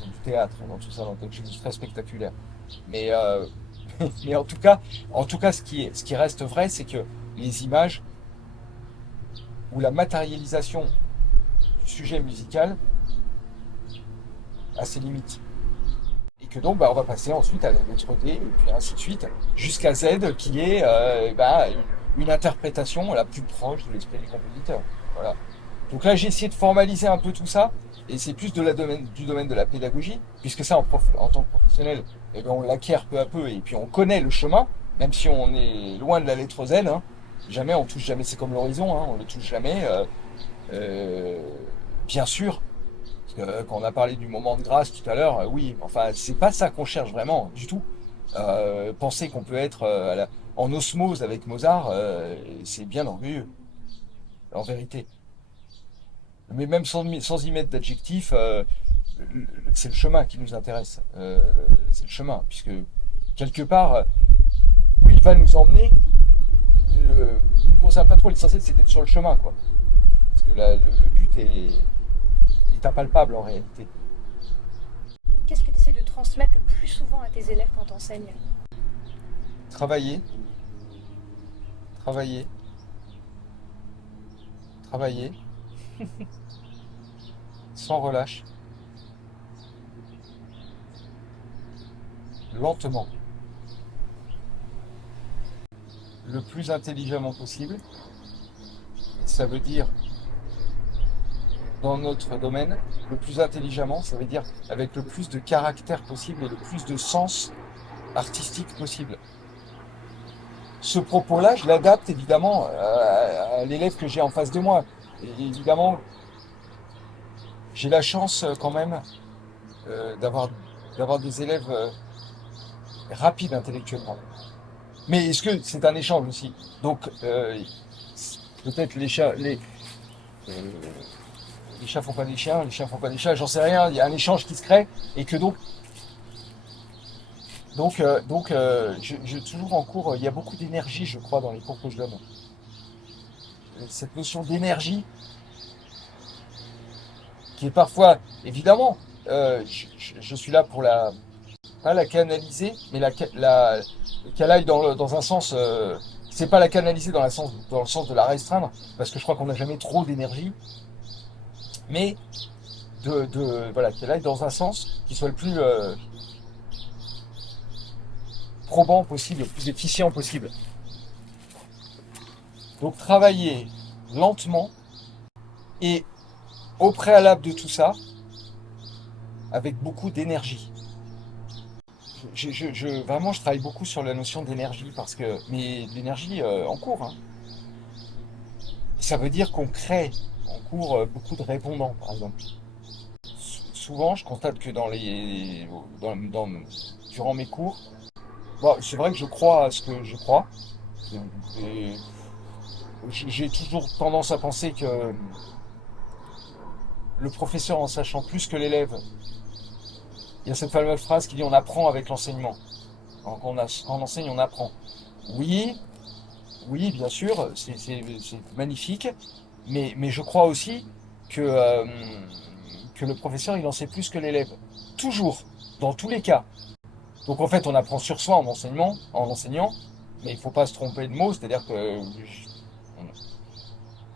du théâtre, dans tout ça, dans quelque chose de très spectaculaire. Mais, mais en tout cas, ce qui reste vrai, c'est que les images ou la matérialisation du sujet musical a ses limites. Et que donc, bah, on va passer ensuite à la lettre D, et puis ainsi de suite, jusqu'à Z, qui est une interprétation la plus proche de l'esprit du compositeur. Voilà. Donc là, j'ai essayé de formaliser un peu tout ça, et c'est plus du domaine de la pédagogie, puisque ça, en tant que professionnel, eh ben, on l'acquiert peu à peu, et puis on connaît le chemin, même si on est loin de la lettre Z, hein, jamais, on touche jamais, c'est comme l'horizon, hein, on le touche jamais. Euh, Bien sûr, parce que quand on a parlé du moment de grâce tout à l'heure, oui, enfin, c'est pas ça qu'on cherche vraiment, du tout. Penser qu'on peut être en osmose avec Mozart, c'est bien orgueilleux, en vérité. Mais même sans y mettre d'adjectif, c'est le chemin qui nous intéresse. C'est le chemin, puisque quelque part, où il va nous emmener, ne nous concerne pas trop. L'essentiel, c'est d'être sur le chemin, quoi. Parce que le but est impalpable en réalité. Qu'est-ce que tu essaies de transmettre le plus souvent à tes élèves quand tu enseignes? Travailler, travailler, travailler, sans relâche, lentement, le plus intelligemment possible. Ça veut dire, dans notre domaine, le plus intelligemment, ça veut dire avec le plus de caractère possible et le plus de sens artistique possible. Ce propos-là, je l'adapte évidemment à l'élève que j'ai en face de moi. Et évidemment, j'ai la chance quand même euh, d'avoir d'avoir des élèves rapides intellectuellement. Mais est-ce que c'est un échange aussi? Donc peut-être euh, les chats font pas des chiens, les chiens font pas des chats, j'en sais rien. Il y a un échange qui se crée et que toujours en cours, il y a beaucoup d'énergie, je crois, dans les cours que je donne. Cette notion d'énergie qui est parfois, évidemment, je suis là pour pas la canaliser, mais qu'elle aille dans un sens. C'est pas la canaliser dans le sens de la restreindre, parce que je crois qu'on n'a jamais trop d'énergie, mais voilà, qu'elle aille dans un sens qui soit le plus probant possible, le plus efficient possible. Donc travailler lentement et au préalable de tout ça, avec beaucoup d'énergie. Vraiment, je travaille beaucoup sur la notion d'énergie mais l'énergie en cours, hein. Ça veut dire qu'on crée en cours beaucoup de répondants, par exemple. Souvent, je constate que durant mes cours, bon, c'est vrai que je crois à ce que je crois. Et j'ai toujours tendance à penser que le professeur, en sachant plus que l'élève, il y a cette fameuse phrase qui dit on apprend avec l'enseignement. Quand on enseigne, on apprend. Oui, oui, bien sûr, c'est magnifique, mais je crois aussi que, euh, que le professeur, il en sait plus que l'élève. Toujours, dans tous les cas. Donc en fait, on apprend sur soi en enseignant, mais il ne faut pas se tromper de mots, c'est-à-dire que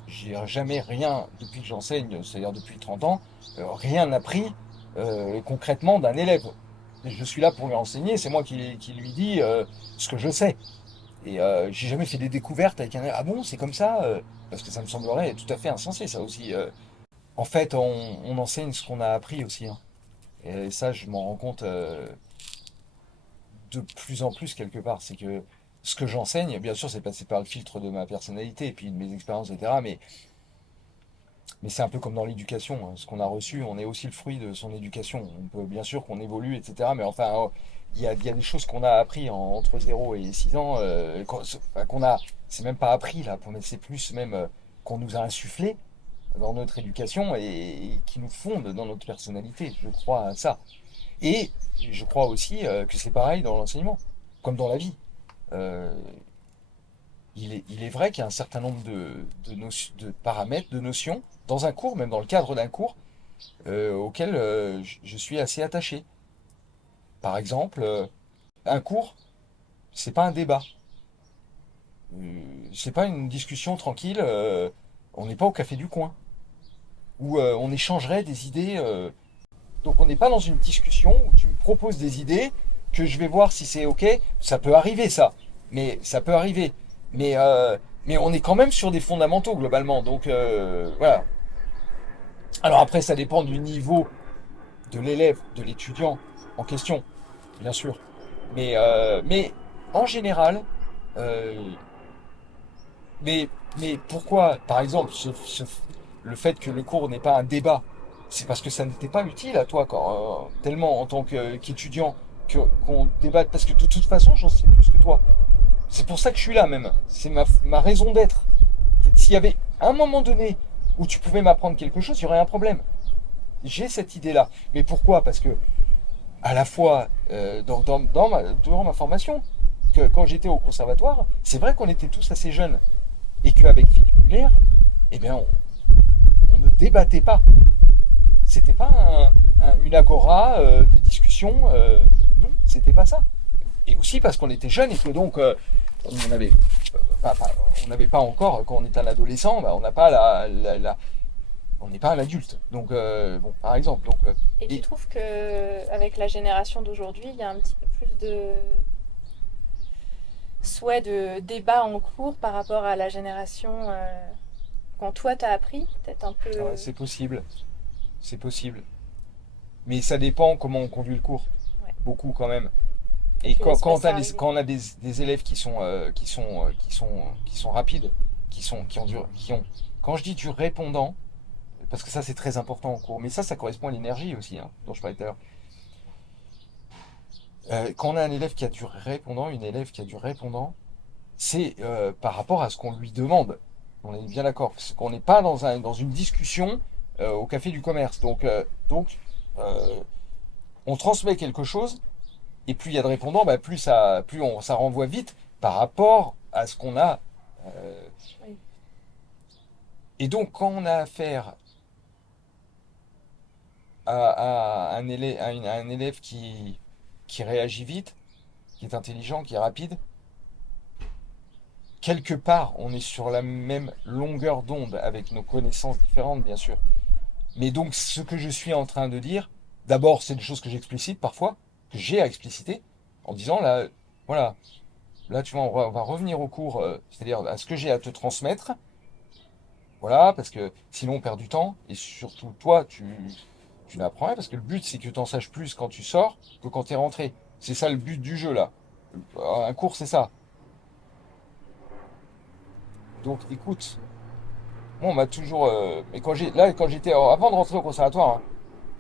j'ai jamais rien, depuis que j'enseigne, c'est-à-dire depuis 30 ans, rien appris concrètement d'un élève. Je suis là pour lui enseigner, c'est moi qui lui dis ce que je sais. Et j'ai jamais fait des découvertes avec un élève. Ah bon, c'est comme ça parce que ça me semblerait tout à fait insensé, ça aussi. En fait, on enseigne ce qu'on a appris aussi, hein. Et ça, je m'en rends compte de plus en plus quelque part. C'est que ce que j'enseigne, bien sûr, c'est passé par le filtre de ma personnalité et puis de mes expériences, etc. Mais c'est un peu comme dans l'éducation, hein. Ce qu'on a reçu, on est aussi le fruit de son éducation. On peut bien sûr qu'on évolue, etc. Mais enfin, il y a des choses qu'on a appris entre 0 et 6 ans, qu'on a, c'est même pas appris là, mais c'est plus même qu'on nous a insufflé dans notre éducation et qui nous fondent dans notre personnalité. Je crois à ça. Et je crois aussi que c'est pareil dans l'enseignement, comme dans la vie. Euh, il est vrai qu'il y a un certain nombre de paramètres, de notions, dans un cours, même dans le cadre d'un cours, auxquels je suis assez attaché. Par exemple, un cours, c'est pas un débat. C'est pas une discussion tranquille. On n'est pas au café du coin où on échangerait des idées. Donc on n'est pas dans une discussion où tu me proposes des idées que je vais voir si c'est ok. Ça peut arriver ça, mais ça peut arriver. Mais mais on est quand même sur des fondamentaux globalement. Donc voilà. Alors après ça dépend du niveau de l'élève, de l'étudiant en question, bien sûr. Mais en général, euh, mais pourquoi, par exemple, le fait que le cours n'est pas un débat, c'est parce que ça n'était pas utile à toi, tellement en tant qu'étudiant, qu'on débatte, parce que de toute façon, j'en sais plus que toi. C'est pour ça que je suis là même. C'est ma raison d'être. En fait, s'il y avait un moment donné où tu pouvais m'apprendre quelque chose, il y aurait un problème. J'ai cette idée-là. Mais pourquoi? Parce que à la fois durant ma formation, que quand j'étais au conservatoire, c'est vrai qu'on était tous assez jeunes et qu'avec Philippe Muller, eh bien, on ne débattait pas. C'était pas une agora de discussion. Non, c'était pas ça. Et aussi parce qu'on était jeunes et que donc on avait on n'avait pas encore, quand on est un adolescent, bah, on n'a pas on n'est pas un adulte. Donc, bon, par exemple. Et tu Et trouves que avec la génération d'aujourd'hui, il y a un petit peu plus de souhait de débat en cours par rapport à la génération quand toi t'as appris, peut-être un peu. ouais, c'est possible, c'est possible. Mais ça dépend comment on conduit le cours. Ouais, Beaucoup quand même. Et tu laisses passer arriver. quand on a des élèves qui sont rapides, qui ont, quand je dis du répondant, parce que ça c'est très important en cours, mais ça correspond à l'énergie aussi, hein, dont je parlais tout à l'heure. Quand on a un élève qui a du répondant, une élève qui a du répondant, c'est par rapport à ce qu'on lui demande. On est bien d'accord, parce qu'on n'est pas dans une discussion au café du commerce. Donc euh, on transmet quelque chose, et plus il y a de répondants, bah, ça renvoie vite par rapport à ce qu'on a. euh, Oui. et donc quand on a affaire à un élève, à un élève qui réagit vite, qui est intelligent, qui est rapide, quelque part, on est sur la même longueur d'onde avec nos connaissances différentes, bien sûr. Mais donc, ce que je suis en train de dire, d'abord, c'est des choses que j'explicite parfois, que j'ai à expliciter, en disant là, voilà, là, tu vois, on va revenir au cours, c'est-à-dire à ce que j'ai à te transmettre, voilà, parce que sinon on perd du temps, et surtout toi, tu n'apprends rien, parce que le but, c'est que tu en saches plus quand tu sors que quand tu es rentré. C'est ça le but du jeu, là. Un cours, c'est ça. Donc, écoute, moi, on m'a toujours. Mais quand j'étais. Avant de rentrer au conservatoire, hein,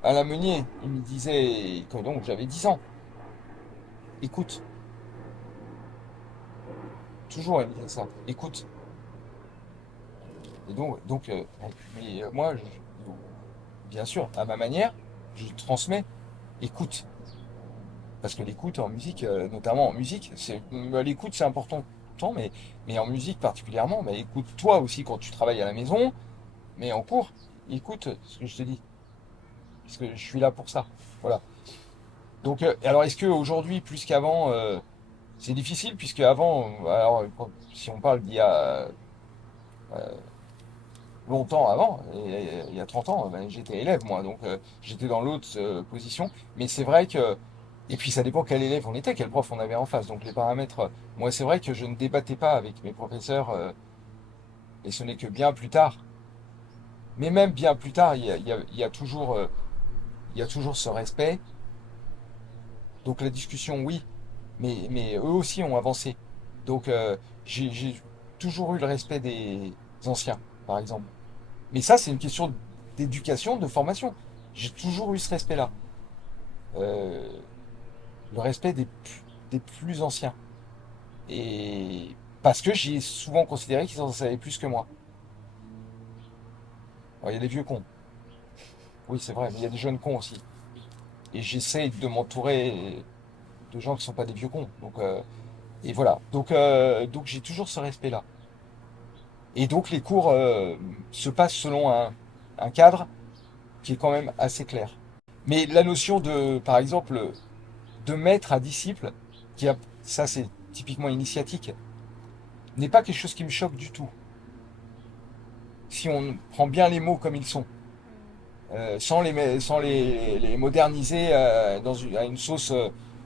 à la Meunier, il me disait que donc j'avais 10 ans. Écoute, toujours, il me disait ça. Écoute. Et moi, bien sûr, à ma manière, je transmets. Écoute. Parce que l'écoute en musique, notamment en musique, l'écoute c'est important tout le temps, mais en musique particulièrement, bah, écoute-toi aussi quand tu travailles à la maison, mais en cours, écoute ce que je te dis. Parce que je suis là pour ça. Voilà. Donc, alors est-ce qu'aujourd'hui, plus qu'avant, c'est difficile, puisque avant, si on parle d'il y a longtemps avant, il y a 30 ans, ben, j'étais élève moi, donc j'étais dans l'autre position. Mais c'est vrai que, et puis ça dépend quel élève on était, quel prof on avait en face. Donc les paramètres, moi c'est vrai que je ne débattais pas avec mes professeurs, et ce n'est que bien plus tard. Mais même bien plus tard, il y a toujours, il y a toujours ce respect. Donc la discussion, oui, mais eux aussi ont avancé. Donc j'ai toujours eu le respect des anciens, par exemple. Mais ça, c'est une question d'éducation, de formation. J'ai toujours eu ce respect-là. Euh, le respect des plus anciens. Et parce que j'ai souvent considéré qu'ils en savaient plus que moi. Alors, il y a des vieux cons. Oui, c'est vrai, mais il y a des jeunes cons aussi. Et j'essaie de m'entourer de gens qui ne sont pas des vieux cons. Et voilà. Donc j'ai toujours ce respect-là. Et donc les cours se passent selon un cadre. qui est quand même assez clair. Mais la notion de, par exemple, de maître à disciple, ça c'est typiquement initiatique, n'est pas quelque chose qui me choque du tout. Si on prend bien les mots comme ils sont, sans les moderniser à une sauce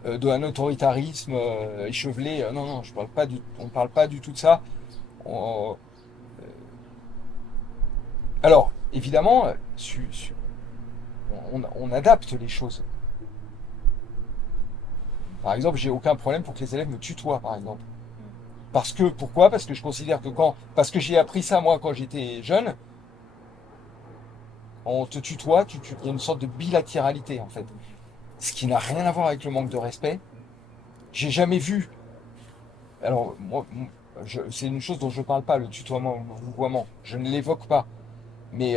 d'un autoritarisme échevelé. Non, non, on ne parle pas du tout de ça. On- alors, évidemment, on adapte les choses. Par exemple, j'ai aucun problème pour que les élèves me tutoient, par exemple. Pourquoi? Parce que je considère que parce que j'ai appris ça moi quand j'étais jeune, on te tutoie, il y a une sorte de bilatéralité en fait. Ce qui n'a rien à voir avec le manque de respect. J'ai jamais vu. Alors, moi, c'est une chose dont je ne parle pas, le tutoiement, le vouvoiement. Je ne l'évoque pas. Mais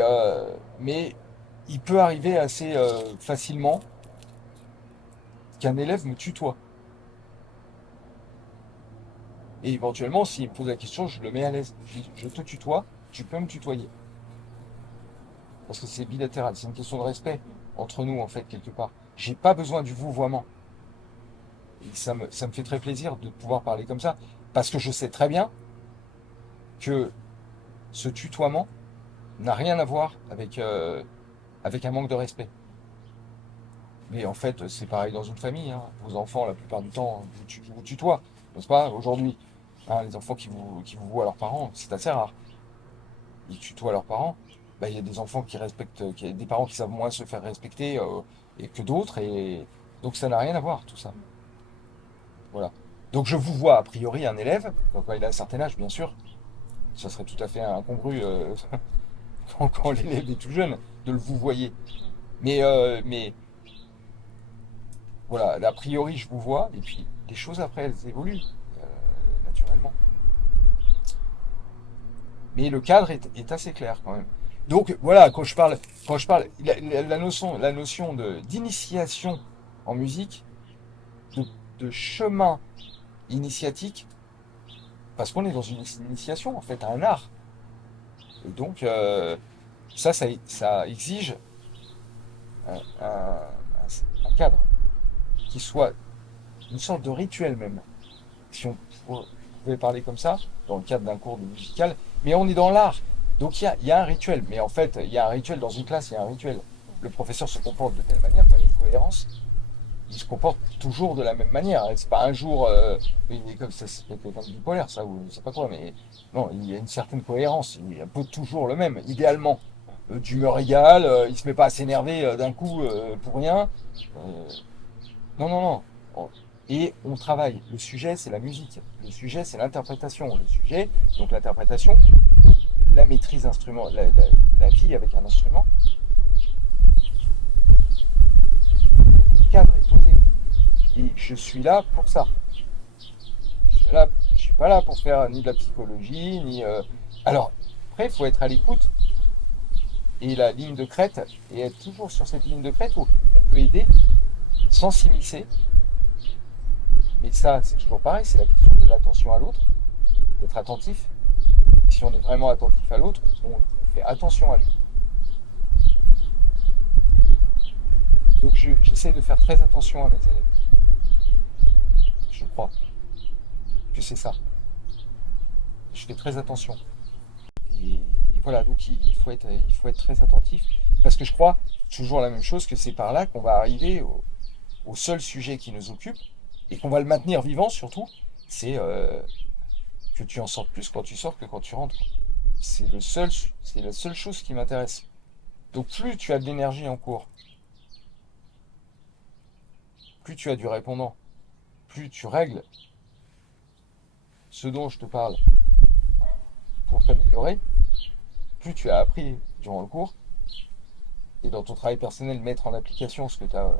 il peut arriver assez facilement qu'un élève me tutoie. Et éventuellement, s'il me pose la question, je le mets à l'aise. Je te tutoie, tu peux me tutoyer. Parce que c'est bilatéral, c'est une question de respect entre nous, en fait, quelque part. J'ai pas besoin du vouvoiement. Et ça me fait très plaisir de pouvoir parler comme ça. Parce que je sais très bien que ce tutoiement n'a rien à voir avec un manque de respect. Mais en fait, c'est pareil dans une famille, hein. Vos enfants, la plupart du temps, vous tutoient, n'est-ce pas, aujourd'hui. Hein, les enfants qui vous voient leurs parents, c'est assez rare. Ils tutoient leurs parents. Bah, il y a des enfants qui respectent, des parents qui savent moins se faire respecter et que d'autres. Et donc ça n'a rien à voir, tout ça. Voilà. Donc je vous vois a priori un élève, quand il a un certain âge, bien sûr. Ça serait tout à fait incongru quand l'élève est tout jeune de le vous voyez. Mais voilà, a priori, je vous vois, et puis les choses après, elles évoluent, naturellement. Mais le cadre est assez clair quand même. Donc voilà, quand je parle, la notion d'initiation en musique, de, de chemin initiatique, parce qu'on est dans une initiation en fait à un art. Et donc ça exige un cadre qui soit une sorte de rituel même. Si on pouvait parler comme ça, dans le cadre d'un cours de musical, mais on est dans l'art. Donc il y a un rituel, mais en fait, il y a un rituel dans une classe, il y a un rituel. Le professeur se comporte de telle manière, quand il y a une cohérence, il se comporte toujours de la même manière. C'est pas un jour, il est comme ça, c'est quelqu'un de bipolaire, ça, ou je sais pas quoi, mais non, il y a une certaine cohérence. Il est un peu toujours le même, idéalement. D'humeur égale, il se met pas à s'énerver d'un coup pour rien. Euh, non, non, non. Et on travaille. Le sujet, c'est la musique. Le sujet, c'est l'interprétation. Le sujet, donc l'interprétation, la maîtrise instrument, la vie avec un instrument, le cadre est posé. Et je suis là pour ça. Je suis pas là pour faire ni de la psychologie, ni. Alors, après, il faut être à l'écoute et la ligne de crête, et être toujours sur cette ligne de crête où on peut aider sans s'immiscer. Mais ça, c'est toujours pareil, c'est la question de l'attention à l'autre, d'être attentif. Et si on est vraiment attentif à l'autre, on fait attention à lui. Donc j'essaie de faire très attention à mes élèves. Je crois que c'est ça. Je fais très attention. Et, et voilà, donc il faut être très attentif. Parce que je crois toujours la même chose, que c'est par là qu'on va arriver au seul sujet qui nous occupe et qu'on va le maintenir vivant surtout. C'est que tu en sortes plus quand tu sors que quand tu rentres. C'est la seule chose qui m'intéresse. Donc plus tu as de l'énergie en cours, plus tu as du répondant, plus tu règles ce dont je te parle pour t'améliorer, plus tu as appris durant le cours, et dans ton travail personnel, mettre en application ce que tu as,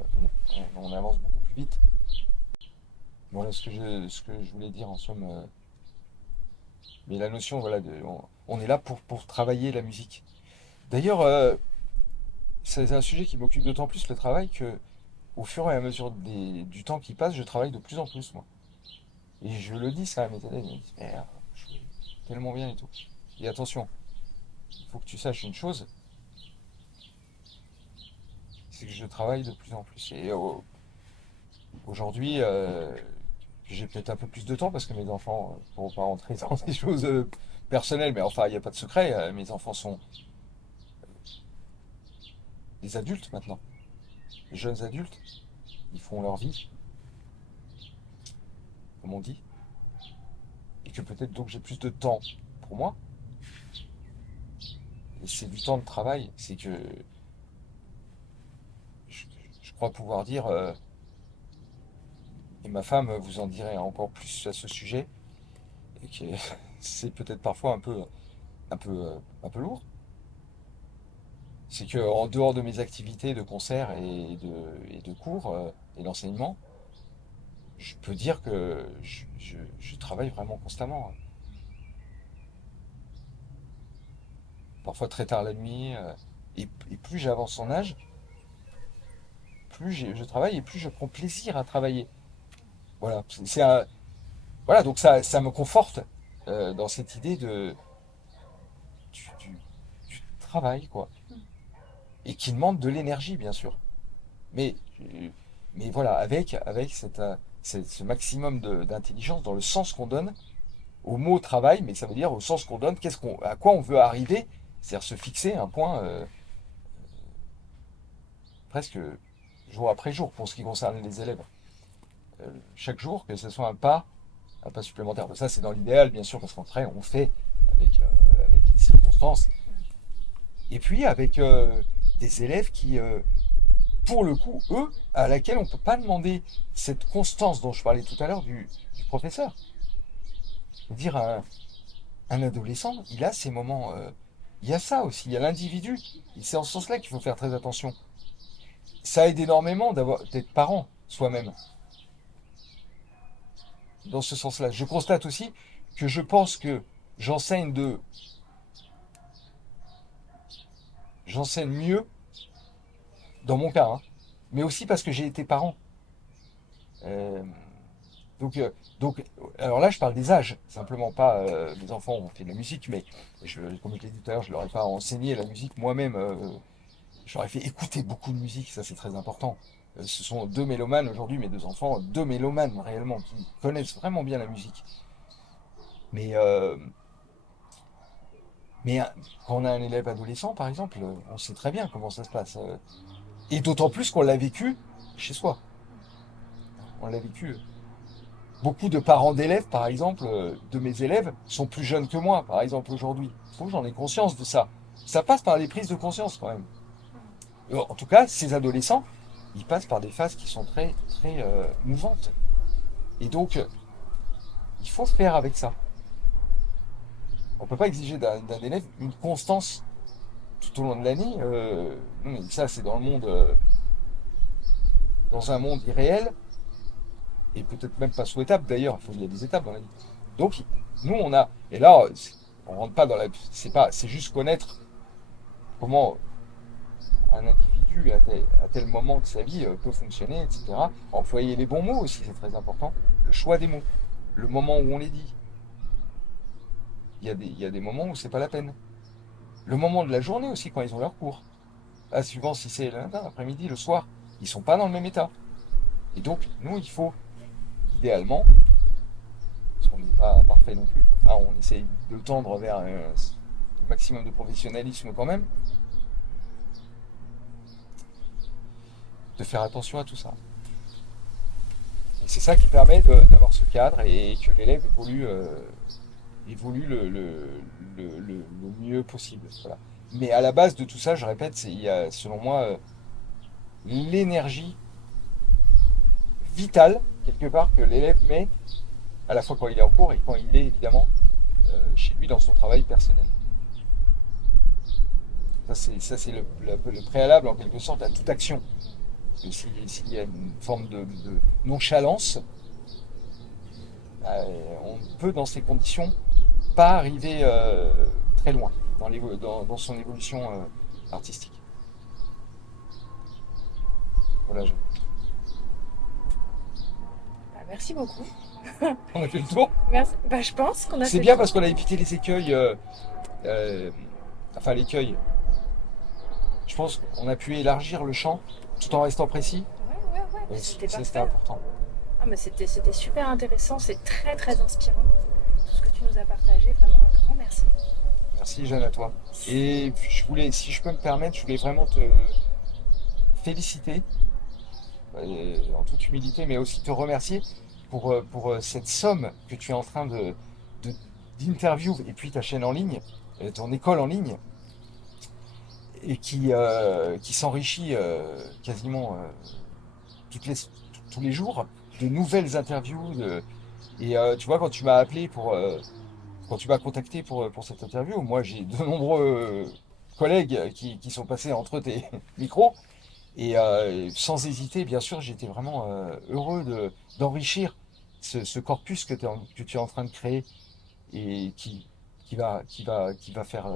on avance beaucoup plus vite. Voilà ce que je voulais dire en somme. Mais la notion, voilà, on est là pour travailler la musique. D'ailleurs, c'est un sujet qui m'occupe d'autant plus le travail que, au fur et à mesure du temps qui passe, je travaille de plus en plus, moi. Et je le dis ça à mes élèves, ils me disent, merde, je suis tellement bien et tout. Et attention, il faut que tu saches une chose, c'est que je travaille de plus en plus. Et aujourd'hui, j'ai peut-être un peu plus de temps parce que mes enfants, pour pas rentrer dans des choses personnelles, mais enfin, il n'y a pas de secret, mes enfants sont des adultes maintenant, des jeunes adultes. Ils font leur vie, comme on dit, et que peut-être donc j'ai plus de temps pour moi. Et c'est du temps de travail. C'est que je, je crois pouvoir dire, et ma femme vous en dirait encore plus à ce sujet, et que c'est peut-être parfois un peu lourd. C'est que en dehors de mes activités de concert et de cours et d'enseignement, je peux dire que je travaille vraiment constamment. Parfois très tard la nuit. Et plus j'avance en âge, plus je travaille et plus je prends plaisir à travailler. Voilà, voilà, donc ça me conforte dans cette idée de du travail, quoi. Et qui demande de l'énergie, bien sûr. Mais, euh, mais voilà, avec ce maximum d'intelligence dans le sens qu'on donne au mot travail, mais ça veut dire au sens qu'on donne, à quoi on veut arriver, c'est-à-dire se fixer un point presque jour après jour pour ce qui concerne les élèves. Chaque jour, que ce soit un pas supplémentaire. Ça, c'est dans l'idéal, bien sûr, parce qu'après, on fait avec les circonstances. Et puis avec des élèves qui, pour le coup, eux, à laquelle on ne peut pas demander cette constance dont je parlais tout à l'heure du professeur. Dire un adolescent, il a ces moments. Il y a ça aussi, il y a l'individu. Et c'est en ce sens-là qu'il faut faire très attention. Ça aide énormément d'être parent soi-même. Dans ce sens-là. Je constate aussi que je pense que j'enseigne de j'enseigne mieux, dans mon cas, hein, mais aussi parce que j'ai été parent. Euh, donc, euh, donc, alors là, je parle des âges, simplement pas les enfants ont fait de la musique, mais comme je l'ai dit tout à l'heure, je leur ai pas enseigné la musique moi-même. Je leur ai fait écouter beaucoup de musique, ça c'est très important. Ce sont deux mélomanes aujourd'hui, mes deux enfants, deux mélomanes réellement, qui connaissent vraiment bien la musique. Mais, euh, mais quand on a un élève adolescent, par exemple, on sait très bien comment ça se passe. Et d'autant plus qu'on l'a vécu chez soi. On l'a vécu. Beaucoup de parents d'élèves, par exemple, de mes élèves, sont plus jeunes que moi, par exemple, aujourd'hui. Il faut que j'en ai conscience de ça. Ça passe par des prises de conscience quand même. En tout cas, ces adolescents, ils passent par des phases qui sont très, très mouvantes. Et donc, il faut faire avec ça. On ne peut pas exiger d'un élève une constance tout au long de l'année. Non, ça, c'est dans le monde, dans un monde irréel, et peut-être même pas souhaitable d'ailleurs. Il y a des étapes dans la vie. Donc, nous, on a, et là, on rentre pas dans la, c'est juste connaître comment un individu à tel moment de sa vie peut fonctionner, etc. Employer les bons mots aussi, c'est très important. Le choix des mots, le moment où on les dit. Il y a des moments où c'est pas la peine. Le moment de la journée aussi, quand ils ont leur cours. Là, suivant si c'est le matin, l'après-midi, le soir, ils sont pas dans le même état. Et donc, nous, il faut, idéalement, parce qu'on n'est pas parfait non plus, enfin, on essaye de tendre vers un maximum de professionnalisme quand même, de faire attention à tout ça. Et c'est ça qui permet d'avoir ce cadre et que l'élève évolue le mieux possible. Voilà. Mais à la base de tout ça, je répète, il y a selon moi l'énergie vitale, quelque part, que l'élève met à la fois quand il est en cours et quand il est évidemment chez lui dans son travail personnel. Ça, c'est le préalable en quelque sorte à toute action. S'il y a une forme de nonchalance, on peut dans ces conditions pas arriver très loin dans son évolution artistique. Voilà, Bah, merci beaucoup. on a fait le tour. Merci. Bah, je pense qu'on a C'est fait le bien tour. parce qu'on a évité les écueils, euh, enfin l'écueil. Je pense qu'on a pu élargir le champ tout en restant précis. Ouais, Et c'était c'était parfait. important. Ah, mais c'était super intéressant, c'est très très inspirant. Tout ce que tu nous as partagé, vraiment un grand merci. Merci Jeanne à toi. Et puis, si je peux me permettre, je voulais vraiment te féliciter, en toute humilité, mais aussi te remercier pour cette somme que tu es en train de- d'interview et puis ta chaîne en ligne, ton école en ligne, et qui s'enrichit quasiment toutes les, tous les jours de nouvelles interviews. Et tu vois, quand tu m'as appelé quand tu m'as contacté pour cette interview, moi j'ai de nombreux collègues qui sont passés entre tes micros. Et sans hésiter, bien sûr, j'étais vraiment heureux d'enrichir ce corpus que tu es en train de créer et qui va faire,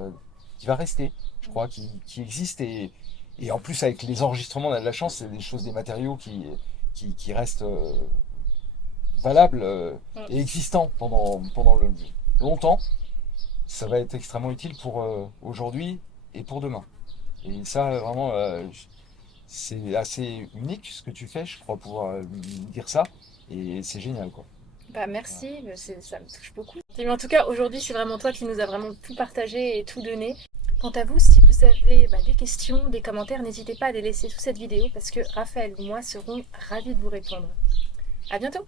qui va rester, je crois, qui existe. Et en plus, avec les enregistrements, on a de la chance, c'est des choses, des matériaux qui restent valables Mm. et existants pendant longtemps. Ça va être extrêmement utile pour aujourd'hui et pour demain. Et ça, vraiment, c'est assez unique ce que tu fais, je crois pouvoir dire ça. Et c'est génial, quoi. Bah Voilà. merci, ça me touche beaucoup. Mais en tout cas, aujourd'hui, c'est vraiment toi qui nous as vraiment tout partagé et tout donné. Quant à vous, si vous avez des questions, des commentaires, n'hésitez pas à les laisser sous cette vidéo parce que Raphaël ou moi serons ravis de vous répondre. À bientôt!